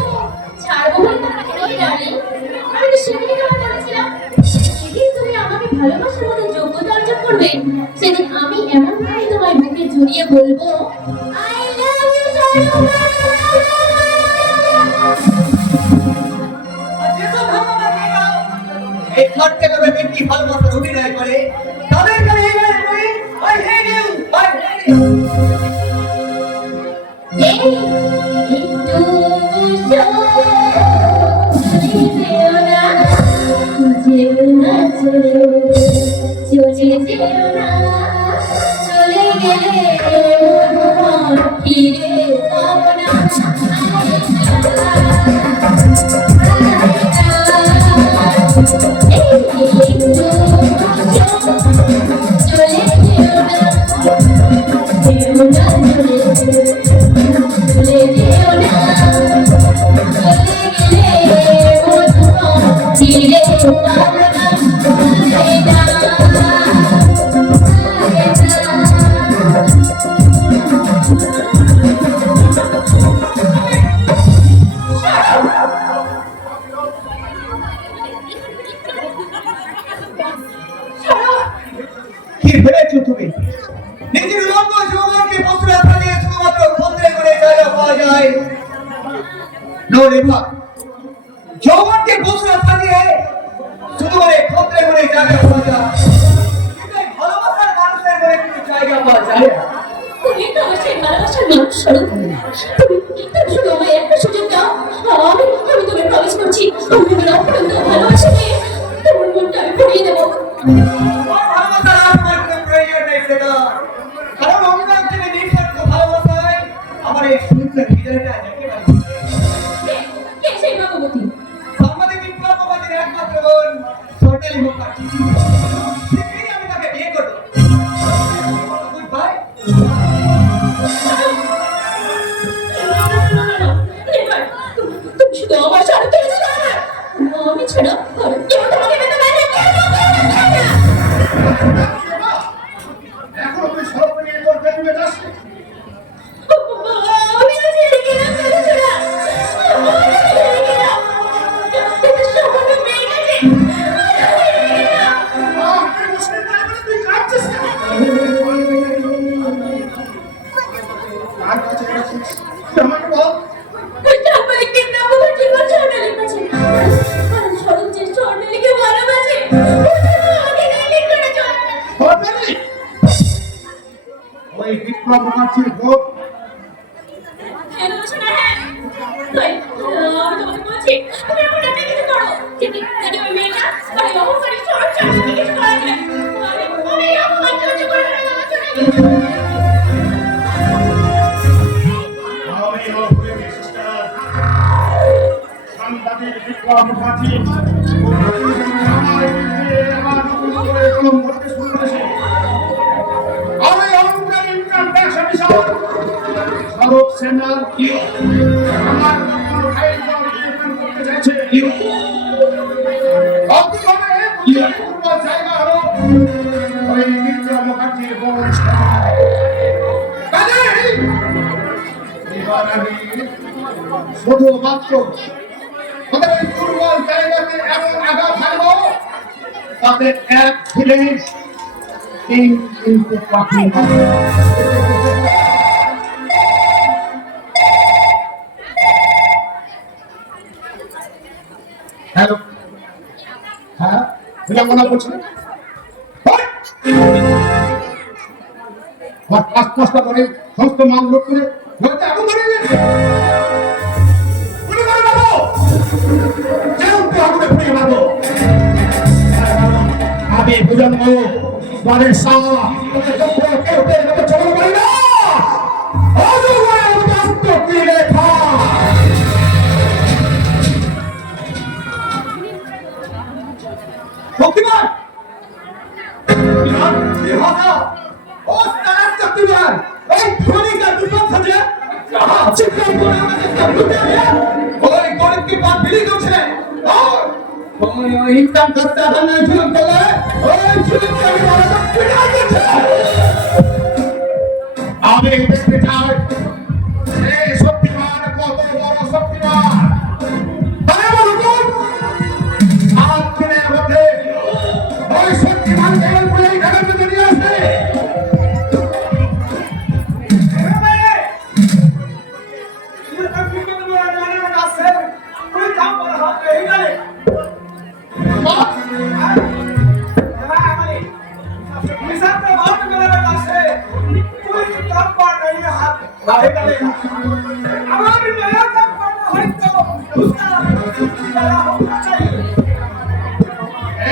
ছাড়বো বলতে ওই ডার্লিং, আমি তো সেদিনই তোমায় বলেছিলাম যেদিন তুমি আমাকে ভালোবাসার মতো যোগ্যতা অর্জন করবে সেদিন আমি এমন ভাবে তোমায় বুকে জড়িয়ে বলবো আই লাভ ইউ এই ঘরকে তবে ব্যক্তি ভালোবাসার অভিনয় করে তাদের কাছে এই গান করি I hate you I hate you. চলে গেলে ফিরে পাবো না। কি ভেবেছো তুমি? নিজের লম্ব যৌবনকে বস্ত্র দিয়ে শুধুমাত্র খন্দ্রে করে জায়গা পাওয়া যায়? নো রেভা, যৌবনকে বস্ত্র দিয়ে শুধু করে খন্দ্রে করে জায়গা পাওয়া যায়, কিন্তু এই ভালোবাসার মানুষের মনে কিন্তু জায়গা পাওয়া যায় না। তুমি তো অবশ্যই ভালোবাসার মানুষ স্বরূপ। তুমি শুধু আমায় একটা সুযোগ দাও, আমি তোমায় প্রমিস করছি আমি তোমার অপরন্ত ভালোবাসা দিয়ে তোমার মনটা আমি পড়িয়ে দেবো। আমার ভালোবাসার আর আমার কোনো প্রয়োজন নেই সেটা, কারণ অন্তর থেকে নিঃস্বার্থ ভালোবাসায় আমার এই সুন্দর হৃদয়টা দেখে পাচ্ছি। কে সেই ভগবতী? সাংবাদিক বিপ্লববাদীর একমাত্র বোন সোনালী মুখার্জি। শীঘ্রই আমি তাকে বিয়ে করবো। Good bye. তুমি শুধু আমার সাথে চলে যাও না, আমি ছাড়া আর কেউ তোমাকে পেতে পারে না। এখন তুই সব নিয়ে তোর বেরিয়ে যাচ্ছি। আমি আজ রেগে গেলাম দাদা ছাড়া, আমি রেগে গেলাম। এটা সামান্য মেয়ে গেছে, তুই মুসলিম না বলে তুই কাঁদছিস কেন? কার কাছে গেছিস? তুই আমাকে বল। সাংবাদিকদের নাম আমার জীবন স্বর্ণালী কাছে। কারণ স্বরূপ যে স্বর্ণালীকে ভালোবাসে, আমাকে ডাইরেক্ট করে চলে গেছে। সরকারি ওই বিপ্লব মুখার্জির ভোট হ্যাঁ দাদা শোনা, হ্যাঁ তাই আমি তোমাকে বলছি তুমি আমার একটা কিছু করো, যদি ওই মেয়েটা মানে অহংকারী স্বরূপ চাষকে কিছু করা যায়, আমি অপমান সহ্য করবো না দাদা শোনা। আমি ওপরে সিস্টার সাংবাদিক বিপ্লব মুখার্জি আমার বিরুদ্ধে আমার নতুন করে কলম ধরতে শুরু করেছে। আমি অহংকারী ইনকাম ট্যাক্স অফিসার স্বরূপ সেনার আমার কোনো ফাইল নিয়ন্ত্রণ করতে চাইছে। অদ্ভুতভাবে জায়গা হলো ওই বিপ্লব মুখার্জির বোন যাওয়ার আগে শুধুমাত্র ওদের এই দুর্বল জায়গাতে এমন আঘাত থাকবো তাতে এক ছিলে 3 পাখি হ্যালো হ্যাঁ বিড়ম্বনা করছে পাঁচটা করে সমস্ত মাল লোক করে ঘরটা এখন ধরে নিয়েছে আমি বুঝাবো বাড়ির সাওয়া চলো পারি না শক্তিমান বিরাট বিহারা ও তারা শক্তিমান এই ধনীকা দুজন থাকে চিৎকার করে আমাদের কাছে ওই গরিবকে বাদ বিলি করছে ওই ইনকাম করতে না জুলুম করে ওই জুলুম করে মারা পিটা করছে আমি দেখতে চাই এই শক্তিমান কত বড় শক্তিমান তাই বলুন আজ দিনের মধ্যে ওই শক্তিমান কেবল বলে ঢাকার ভিতরে নিয়ে আসবে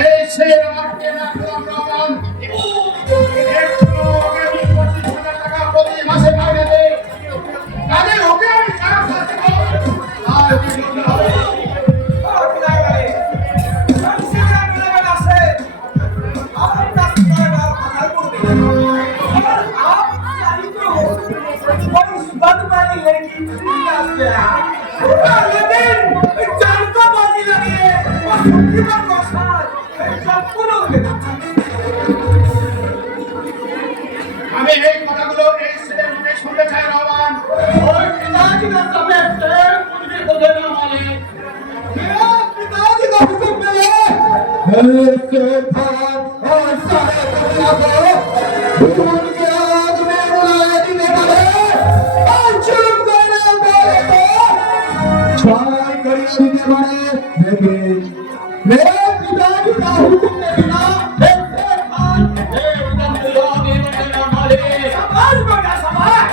এই সে আমাকে রাখলাম রমান টাকা প্রতি মাসে মাইনে দেয় কাজে ওকে আমি খারাপ করতে আর আমি এই কথাগুলো এই ছেলের মুখে শুনতে চাই রমান ওই পিতাজি का समय से मुझे बोले ना वाले मेरा पिताजी का हुक्म मिले ऐसे भाग और सारे दुनिया को उनके आग में बुलाए देने वाले और चुप करने वाले को छाई करिए देने वाले लेकिन मेरे पिताजी का हुक्म के बिना ऐसे भाग एकदम दिलो देने वाले समाज बना समाज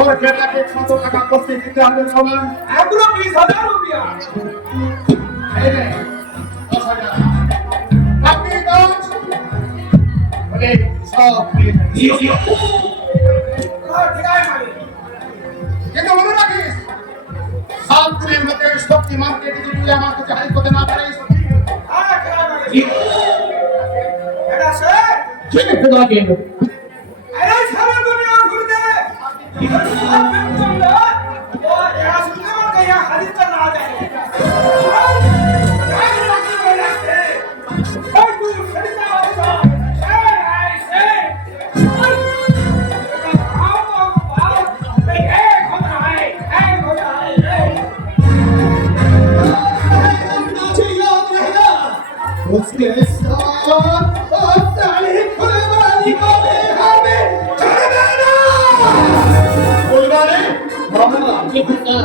और बेटा के 600 টাকা করতে দিতে হবে রমান এগুলো 20,000 রুপিয়া এই রে 10,000 আপনি দশ বলে সব ঠিক আছে মালিক কিন্তু মনে রাখিস 7 দিনের মধ্যে শক্তি মার্কেটে যদি তুই আমার কাছে হারিয়ে করতে না পারিস এটা স্যার ठीक है खुदा के আরে সারা দুনিয়া ঘুরতে आप बिल्कुल ना वो यहाँ सुनने में गया खरीद कर आ जाए उसके साथ और साले खुले वाली को हमें छोड़ देना कोई बात नहीं हमारा ये खुदा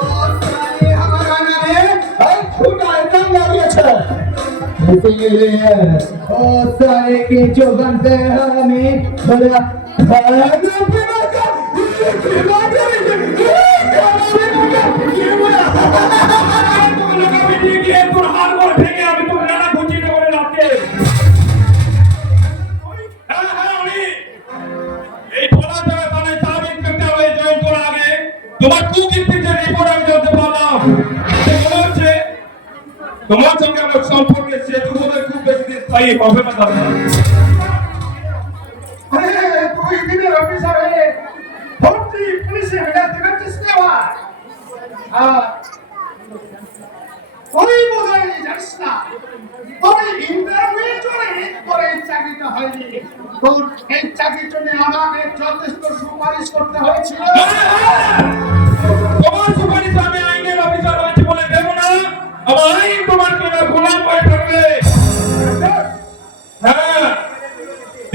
और साले हमारा नाम है छोटा एकदम यारी अच्छा इसीलिए और साले के जो बनते हैं हमें बड़ा खाना पीना का ये बात है ये बोला তোমার সঙ্গে আমার সম্পর্কে সেতু বলে খুব বেশি দিন স্থায়ী হবে না দাদা আরে তুই দিনের অফিসার হয়ে ভর্তি পুলিশে মেটাতে পারছিস না ওই বোঝাই জানিস না ওই ইন্টারভিউ করে চাকরি পরীক্ষা হয়নি, তোর এই চাকরির জন্য আমাকে যথেষ্ট সুপারিশ করতে হয়েছিল। তোমার সুপারিশ আমি আইনের অফিসার হয়েছে বলে দেবো না, আমার আইন তোমার কেনা গোলাম হয়ে থাকবে। হ্যাঁ,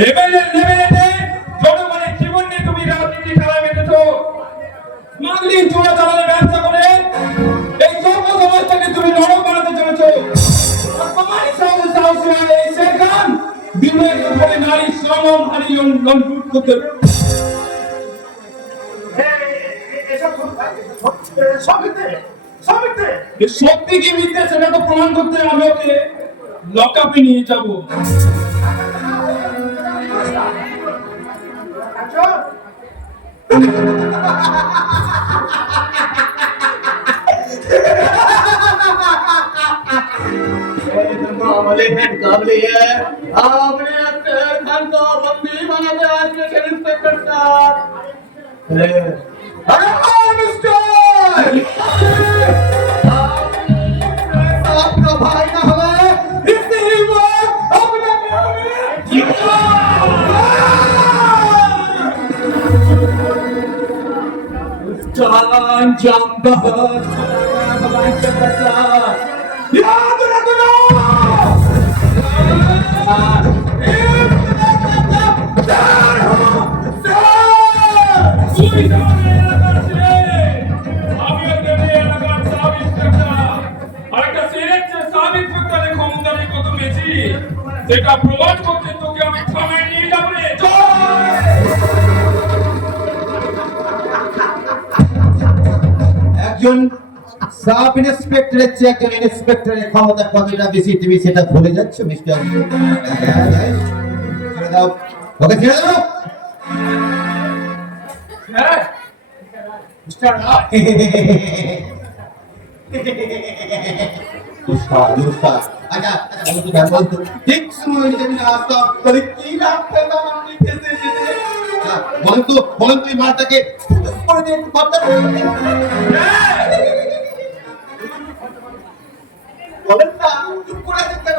এমএলএ লেভেলে জনগণের জীবন নিয়ে তুমি রাজনীতি খেলায় মেতেছো। স্মাগলিং চোরা চালানের ব্যবসা করে এই সভ্য সমাজটাকে তুমি নরক বানাতে চলেছো। আর তোমার সাহস এই শেরখান দিনের উপরে নারী শ্রম হারি লুট করতে সত্যি কি মিথ্যে সেটা তো প্রমাণ করতে আমি ওকে লকআপে নিয়ে যাব। मामले में कर लिए आपने खान को बंदी बना दिया स्टेशन इंस्पेक्टर साहब। अरे मिस्टर आपका भाई ना हमें इतनी बात अपने जान जानता है याद रखना। সেটা প্রমাণ করতে তোকে আমি থানায় নিয়ে যাবো রে। একজন সাব ইন্সপেক্টরের চেয়ে একজন ইন্সপেক্টরের ক্ষমতা কতটা বেশি তুমি সেটা ভুলে যাচ্ছ মিস্টার। ছেড়ে দাও ওকে, ছেড়ে দাও। মিস্টার রায়, আচ্ছা বলতো ঠিক সময় যদি না আসতাম তাহলে কি রাত পেতাম আপনি ফেসে যেতে। বলতো এই মাটাকে করে দিয়ে কথা বলেন না, চুপ করে আছেন কেন?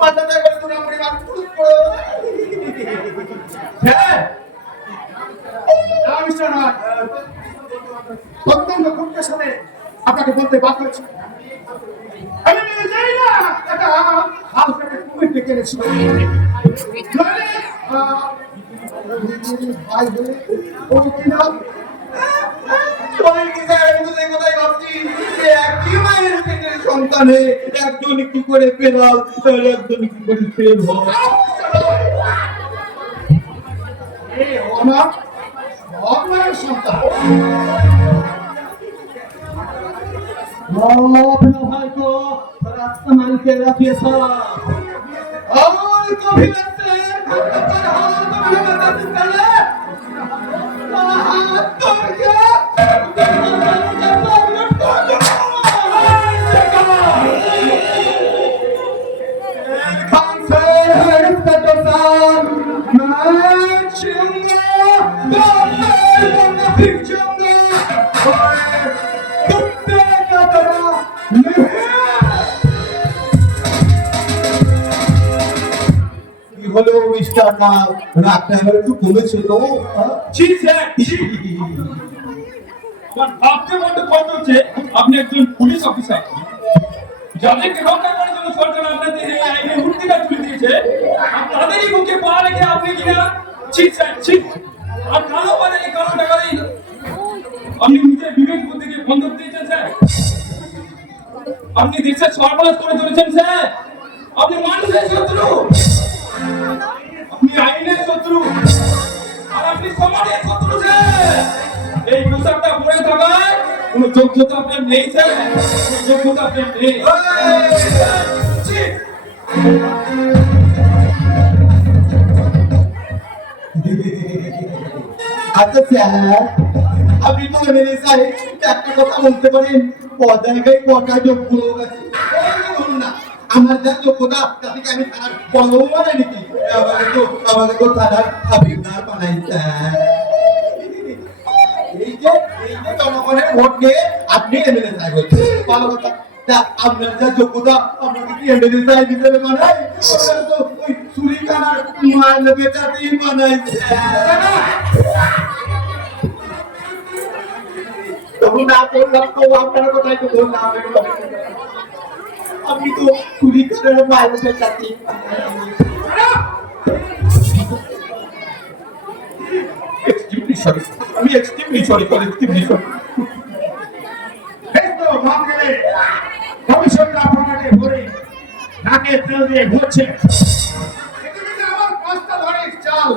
মাথাটা করে তুমি আমার মাথা পুরো করে। হ্যাঁ মিস্টার রায়, অত্যন্ত দুঃখের সাথে আপনাকে বলতে বাধ্য হয়েছি, আমি নিয়ে যাই না এটা হালকাকে কুমির ডেকে এনেছিল। ভাই বলে ও কি না সন্তানে একজন কি করে পেলাম একজন কি করে ফেল হয়। আমার সন্তান अपने भाई को रास्ता मान के रखिए सर और कभी लगते हैं হলো মিস্টার না রাতটা আমার একটু কমেছিল। ভাবতে মধ্যে কত হচ্ছে আপনি একজন পুলিশ অফিসার, যাদেরকে রক্ষা করার জন্য সরকার আপনাদের এই আইনের উত্তিকা তুলে দিয়েছে, আর তাদেরই মুখে পা রেখে আপনি কিনা আর কালো বাজারে কালো টাকাই আপনি নিজের বিবেক বুদ্ধিকে বন্ধক দিয়েছেন স্যার। আপনি দেশের সর্বনাশ করে চলেছেন স্যার। আপনি মানুষের শত্রু, আপনি আইনের শত্রু, আর আপনি সমাজের শত্রু স্যার। এই পোশাকটা পরে থাকায় কোনো যোগ্যতা আপনার নেই স্যার, কোনো যোগ্যতা আপনার নেই। আচ্ছা স্যার, আপনি তো মেনে সাহেব একটা কথা বলতে পারেন, পদায় কটা যোগ্য লোক আছে ধরুন না, আমার যা যোগ্যতা তাতে কি আমি থানার বন্ধ বানাই নাকি? আমাকে তো থানার হাবিবদার বানাই স্যার। এই যে জনগণের ভোট নিয়ে আপনি এমএলএ সাহেব হচ্ছেন, ভালো কথা। তা আপনার যা যোগ্যতা আপনাকে কি এমএলএ সাহেব হিসেবে বানাই? তো ওই চুরি মুদিখানার মাল বেচাতেই বানাইছে। তখন না বললাম তো আপনার কথাই তো বললাম, আমি তো মুদিখানার মাল বেচাতেই আমি extremely sorry for extremely sorry. এই তো ভাব গেলে ভবিষ্যৎটা আপনাকে ভরে নাকে তেল দিয়ে ঘুরছে। এদিকে আমার 5টা ধরে চাল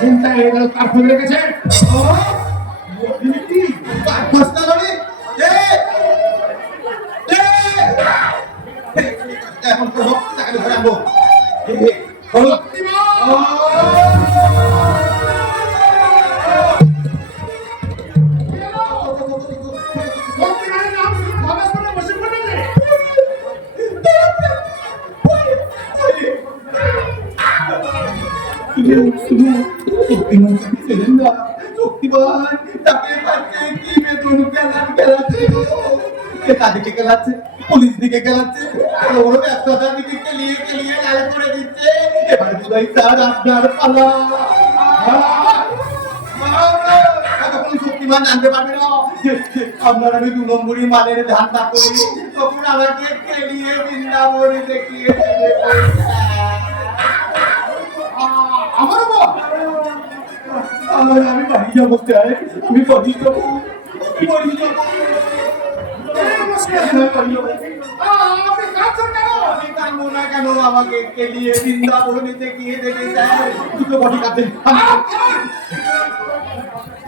চিন্তা হয়ে গেল, তার ফলে রেখেছে পাঁচটা ধরে এখন তো টাকা ধরে আনবো। পুলিশ দিকে খেলাচ্ছে, বড় ব্যবসাদার দিকে খেলিয়ে খেলিয়ে লাল করে দিচ্ছে। এবার বোধহয় স্যার আপনার পালা। শক্তিমান জানতে পারবে না যে আপনার আমি 2 নম্বরই মালের ধান্দা করি, তখন আমাকে খেলিয়ে বৃন্দাবনে দেখিয়ে আমি বাড়ি যাবো স্যার, আমি বাড়ি যাবো, বাড়ি যাবো। আমি কানবো না কেন? আমাকে খেলিয়ে বৃন্দাবনে দেখিয়ে দেবে স্যার। দুটো বডি কাটে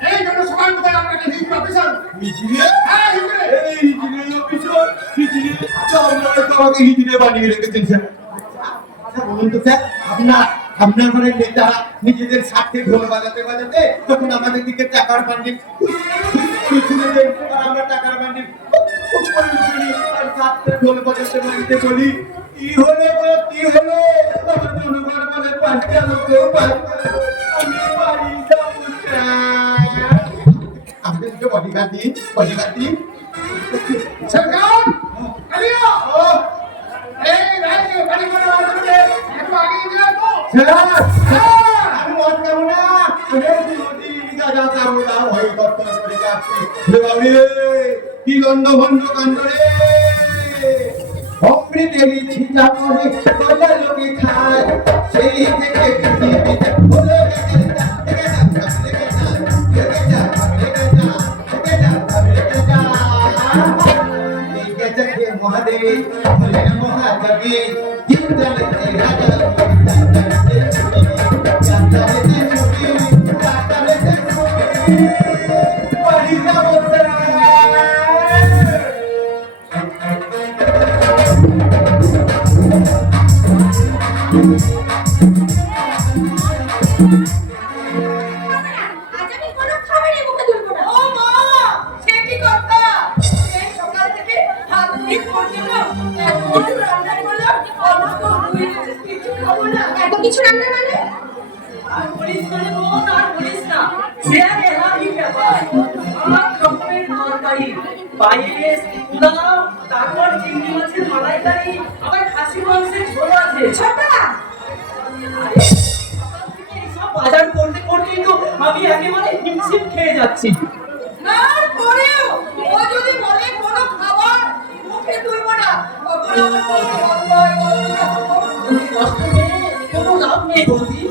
এই জন্য সবাই কোথায় আপনাকে হিন্দু অফিসার হিজিরে বানিয়ে রেখেছেন স্যার। আচ্ছা বলুন তো স্যার, আপনার ঘরের নেতারা নিজেদের স্বার্থে ঢোল বাজাতে বাজাতে তখন আমাদের দিকে টাকার বান্ডিল আমরা টাকার বান্ডিল ঢোল বাজাতে বাজাতে বলি, কি হলে কি হলো? জনগণ বলে 5টা লোকেও আমি বাড়ি যাবো স্যার। আমাদের দিকে বডিগার্ড দিন, বডিগার্ড দিন। সরকার কালিয়া এই রাইতে বাড়ি করে আসলে একটু আগে দিয়ে তো আমি মত করবো না, গাজা খাবো না, হয়ে কত করে যাচ্ছে কি লন্ড ভন্ড কাণ্ড রে। অমৃতেরই ছিটা করে কত লোকে খায়, সেই থেকে পৃথিবীতে হলো মহাদেব হলেন মহাকবি, ইন্দ্রনেতে রাজা এত কিছু রান্না মানে আর বলিস না রে বোন, আর বলিস না। সে আগে হাঁড়ি ব্যাপার। 8 রকমের তরকারি, পায়েস, পোলাও, তারপর চিংড়ি মাছের মালাইকারি, আবার খাসি মাংসের ঝোল আছে। ছোটা আরে, এইসব বাজার করতে করতেই তো আমি একেবারে হিমশিম খেয়ে যাচ্ছি। তারপরেও ও যদি বলে কোনো খাবার মুখে তুলব না, তখন আমার বলতে বাধ্য হয়, কষ্ট পেয়ে কোনো লাভ নেই বৌদি।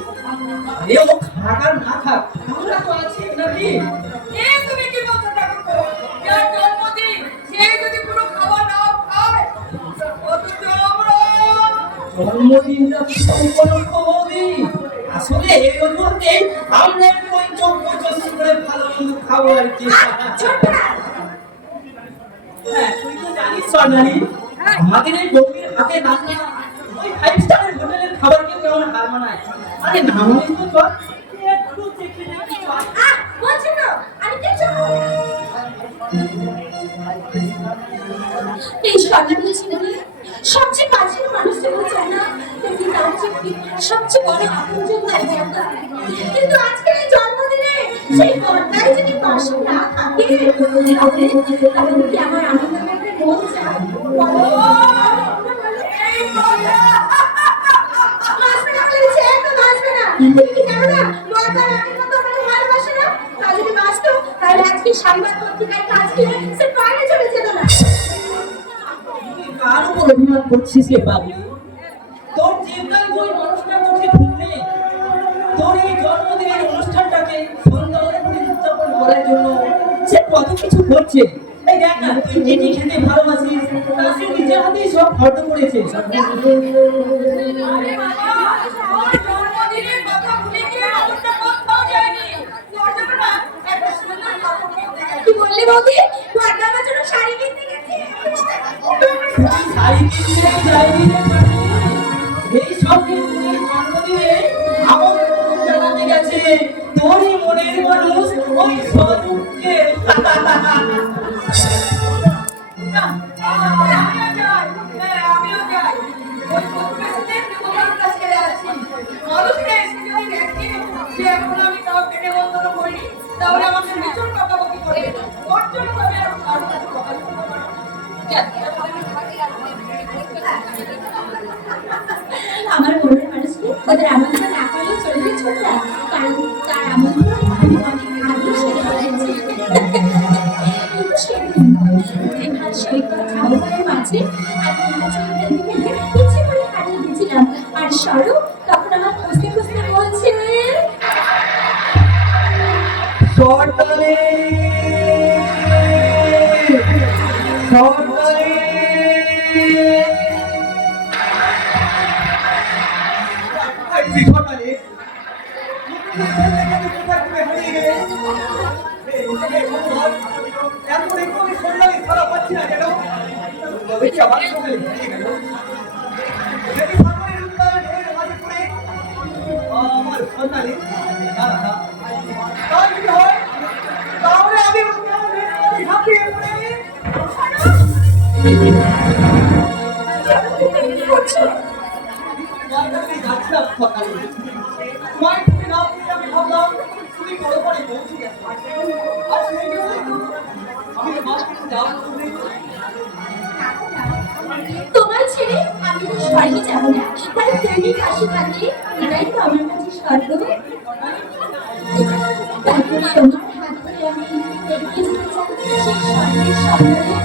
আরে ও খাক আর না খাক, আমরা তো আছি নাকি? এ তুমি কি বলছো ঠাকুর? যার জন্মদিন সে যদি কোনো খাবার না খায়, অথচ আমরা জন্মদিনটা কি উপলক্ষ বৌদি? আসলে এই অজুহাতে আমরা একটু ওই 24 করে ভালো মন্দ খাবো আর কি। হ্যাঁ, তুই তো জানিস সোনালি, আমাদের এই বৌদির হাতে রান্না ওই 5 স্টারের হোটেলের খাবারকে কেমন হার মানায়। আরে না মানিস তো চল, একটু চেখে দেখি চল। বলছি তো আমি কিছু এই সরকারি ছেলে সবচেয়ে কাছের মানুষটাকে চায় না, কিন্তু তার চেয়ে সবচেয়ে বড় আপনজন তাই দরকার। কিন্তু আজকের এই জন্মদিনে সেই কর্তাই যদি পাশে না থাকে, তাহলে কি আমার আনন্দ করতে মন চায়? বলো এই কথা তুমি কি জানো না মা তার আগের মতো আমাকে ভালোবাসে না? তা যদি বাঁচতো তাহলে আজকে সংবাদ পত্রিকায় কাজ দিয়ে সে বাইরে চলে যেত না। তুই কার উপর অভিমান করছিস রে বাবু? তোর জীবন ওই মানুষটার চোখে ভুল নেই। তোর এই জন্মদিনের অনুষ্ঠানটাকে সুন্দর করে উদযাপন করার জন্য সে কত কিছু করছে। এই দেখ না, তুই যেটি খেতে ভালোবাসিস তা সে নিজের হাতেই সব খরচ করেছে। আরে বাবা, আমার জন্মদিনের কথা ভুলে গিয়ে আদরটা কোথাও যায়নি। তোর জন্য না একটা সুন্দর কাপড় কিনতে গেছি। কি বললি বৌদি? ভাগ্য আমার জন্য শাড়ি কিনতে গেছে। শাড়ি কিনতে যাইনি রে বাড়ি। এই সব দিনের জন্মদিনে আমন্ত্রণ জানাতে গেছে তোরই মনের মানুষ ওই স্বরূপকে। না, আমিও যাই। হ্যাঁ, আমিও যাই। ওই প্রতিবেশীদের নেমন্তন্নটা ছেড়ে আসি। মানুষটা এসে যদি দেখে যে এখন আমি কাউকে নেমন্তন্ন করিনি, তাহলে আমাকে ভীষণ বকাবকি করবে। ওর জন্য তবে আর কারো কাছে বকাবকি করবো না। আমার মনের মানুষকে ওদের আমন্ত্রণ না করলেও চলবে ছোটরা, কারণ তার আমন্ত্রণ আমি অনেক আগেই সেরে ফেলেছি। কিন্তু সেদিন দেখার সৈকত আহ্বানের মাঝে আমি মাঝে ফেলতে ফেলে ইচ্ছে করে হারিয়ে গেছিলাম। আর স্বরূপ তখন আমার খুঁজতে খুঁজতে বলছে, সরকারে সরকারে আমার সন্তানে তাহলে আমি ঝাঁপিয়ে পড়ে কি করছো? তোমার কাছে যাচ্ছিলাম সকালে। তোমার কাছে না পেয়ে আমি ভাবলাম তুমি বড় পরে পৌঁছে গেছো। আর সেই জন্যই তো আমি তোমার কাছে যাবো। তোমায় ছেড়ে আমি তো স্বর্গে যাবো না, কারণ তুমি পাশে থাকলে এটাই তো আমার কাছে স্বর্গ। তারপর তোমার হাত ধরে আমি এগিয়ে যেতে চাই সেই স্বর্গের সন্ধানে।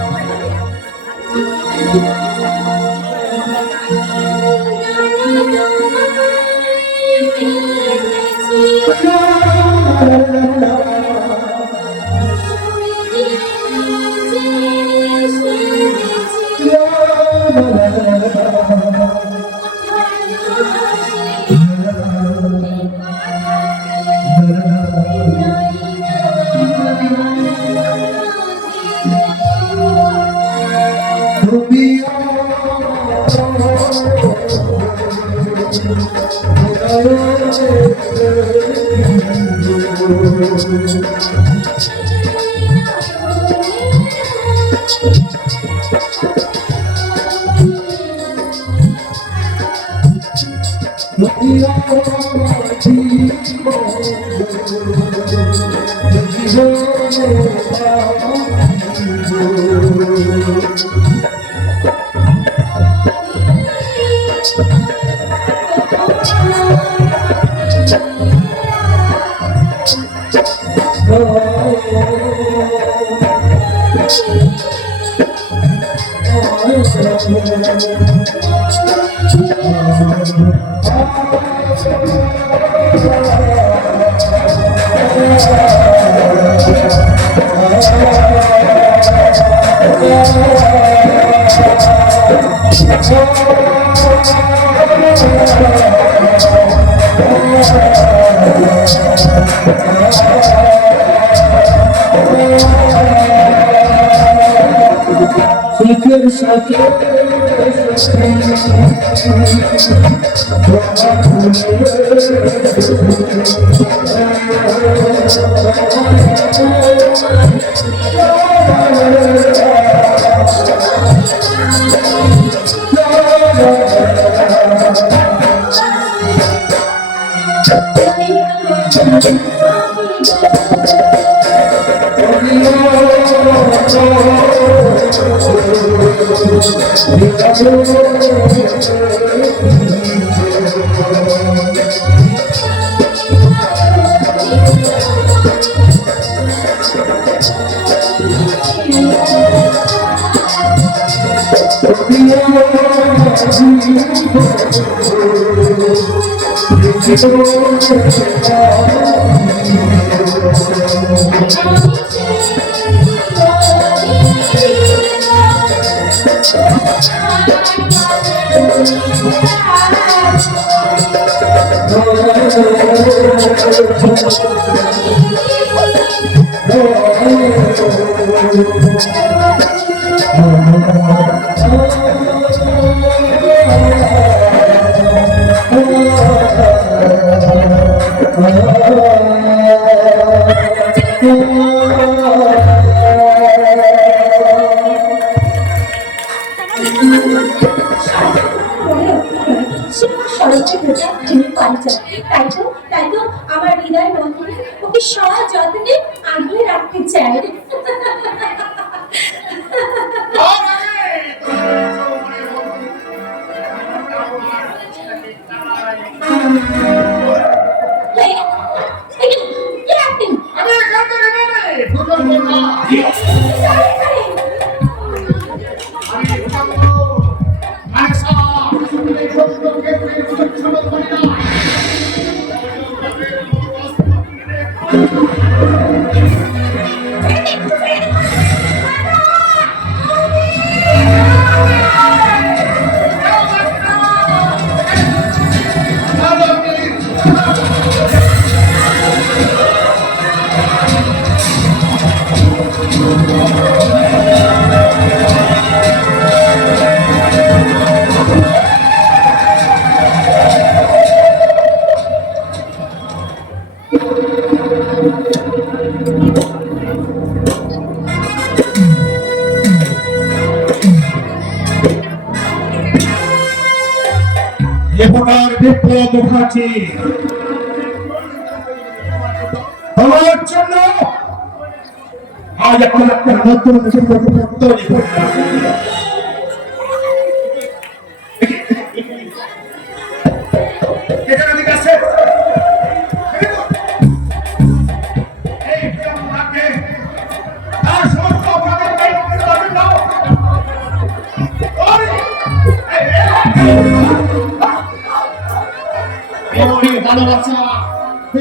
তাই তো আমার হৃদয় বন্ধনে ওকে সযত্নে আগলে রাখতে চাই। লেখনার বিপ্লব মুখার্জি আমার জন্য আজ এখন একটা নতুন তৈরি করলাম। এখানে দিকে আছে এই বিপ্লবকে তার সমস্ত অপরাধের দায়িত্ব দাও। ভালো বাচ্চা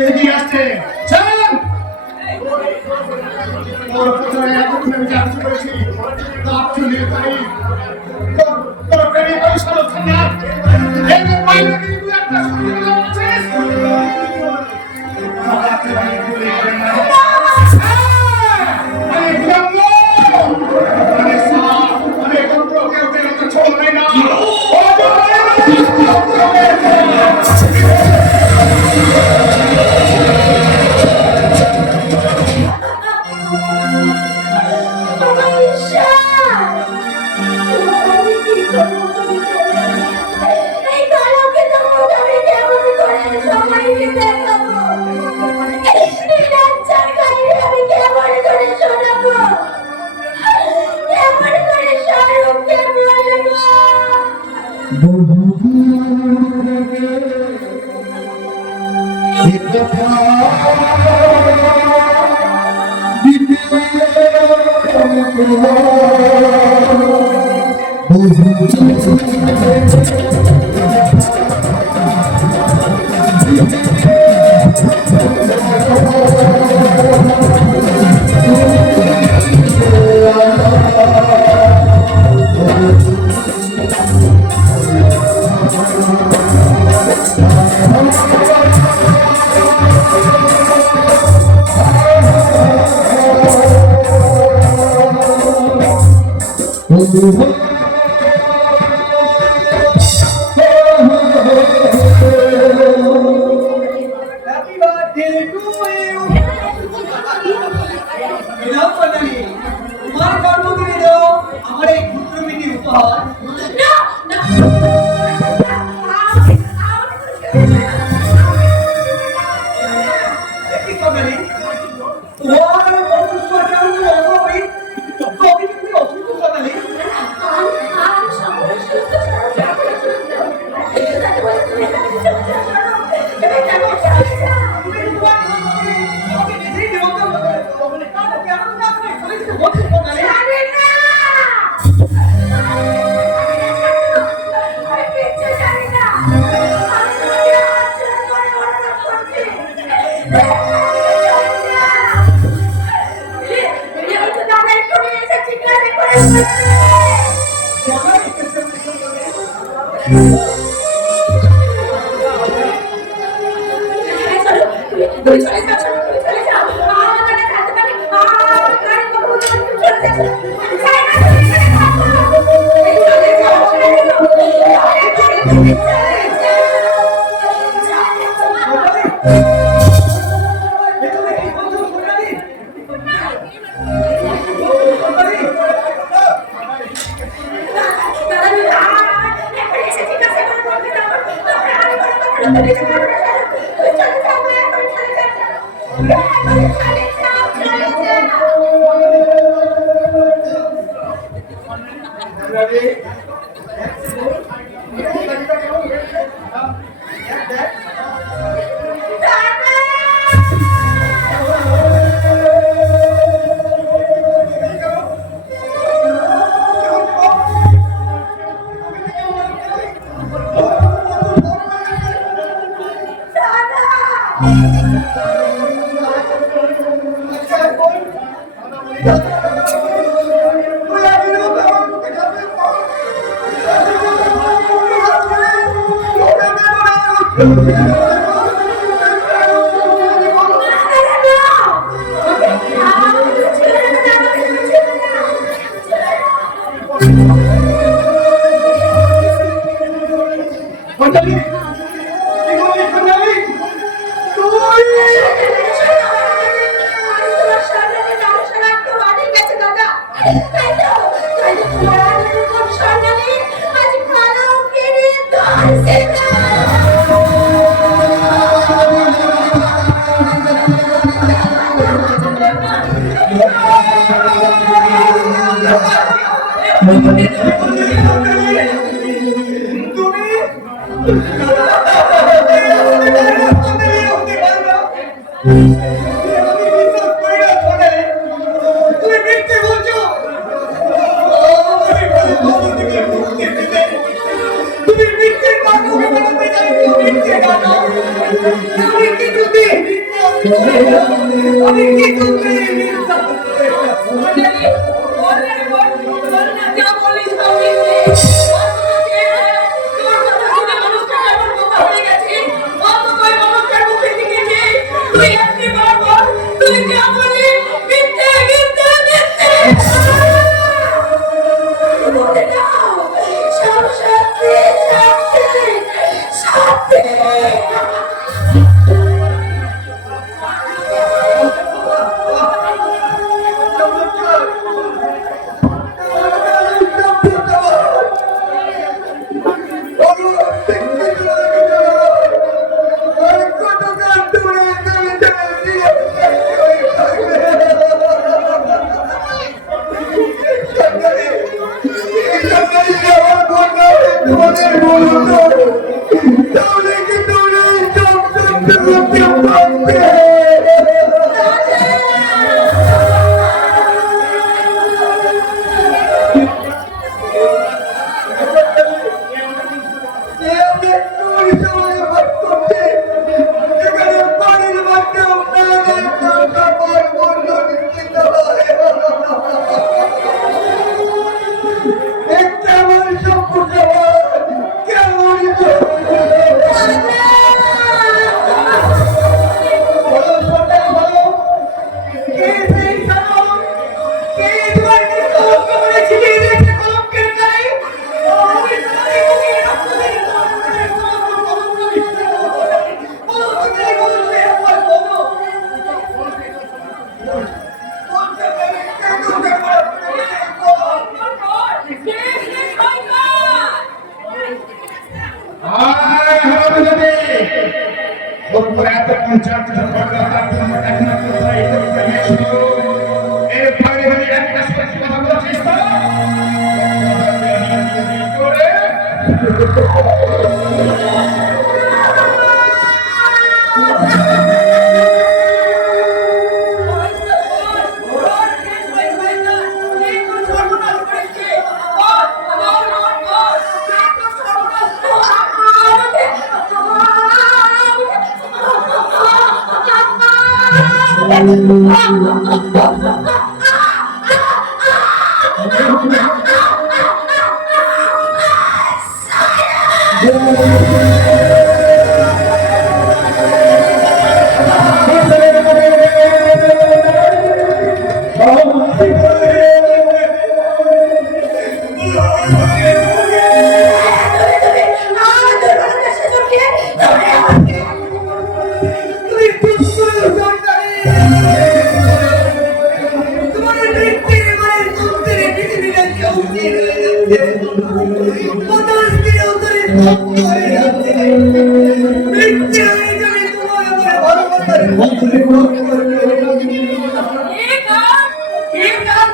এগিয়ে আসছে চল তোর পুত্রের এতক্ষণ আমি জানতে পেরেছি তার চুলের তাই তোর প্রেমিক ওই সরক্ষণ না এই বাইরে কিন্তু একটা সুন্দর আছিস আমি এখন তোকে ওকে ছোড়বে না Happy birthday to you. বিরাম প্রণালী তোমার জন্মদিনে দাও আমার এই ক্ষুদ্র মিনি উপহার। কি প্রণালী তোমার বন্ধুত্ব কেমন অভাবে তবে তুমি অসুস্থ প্রণালী তুমি চলে যাও, তুমি চলে যাও। আমার কাছে থাকতে পারি, আমার গাড়ি কখনো চলে যাচ্ছে। চাই না, তুমি চলে যাও। চলে যাও, চলে যাও। চলে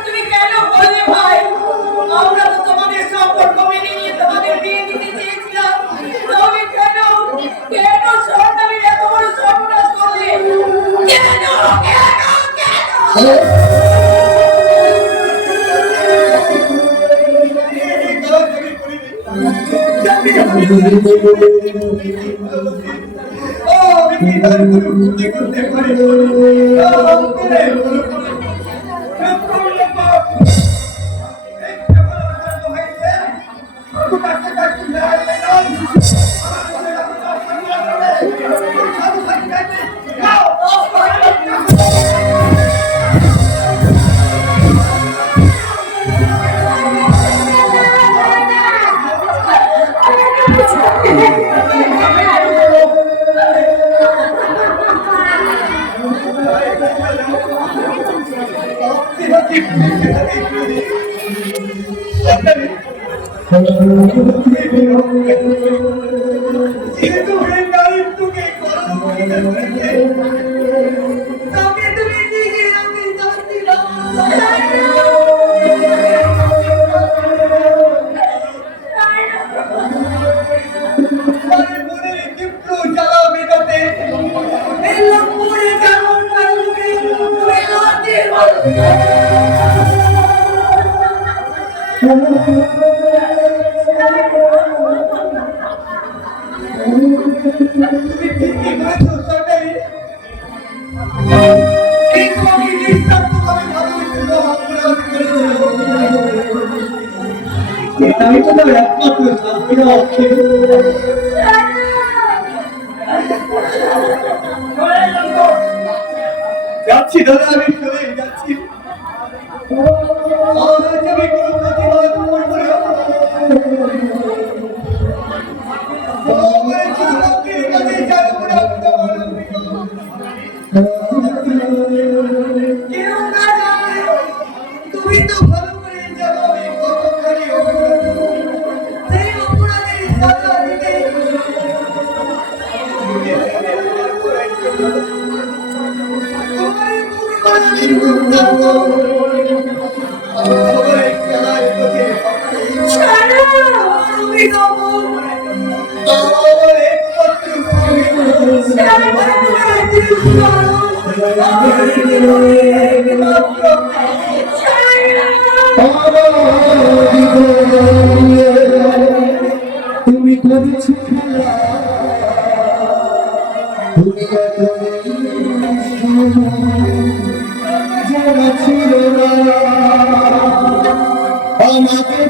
তুমি কেন বললে ভাই? আমরা তো তোমাদের সম্পর্ক মেনে নিয়ে তোমাদের বিয়ে দিতে চেয়েছিলাম, তবে কেন কেন সরকারের এত বড় সর্বনাশ করলে? কেন কেন যাচ্ছি দাদা, আমি চলে যাচ্ছি। আমি কোনো প্রতিবাদ করবো না। আমার যুবকের কাছে যাবো না, কেউ না জানে, তুমি তো ভালো করে জানো আমি কতখানি অপরাধী। সেই অপরাধের সাজা দিতে তুমি করেছো জানা ছিল না আমাকে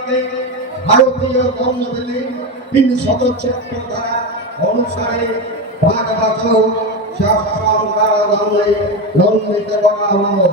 আইনকে ভারতীয় দণ্ডবিধি ৩৭৭ ধারা অনুসারে পাঁচ বছর সশ্রম কারাদণ্ডে দণ্ডিত করা হলো।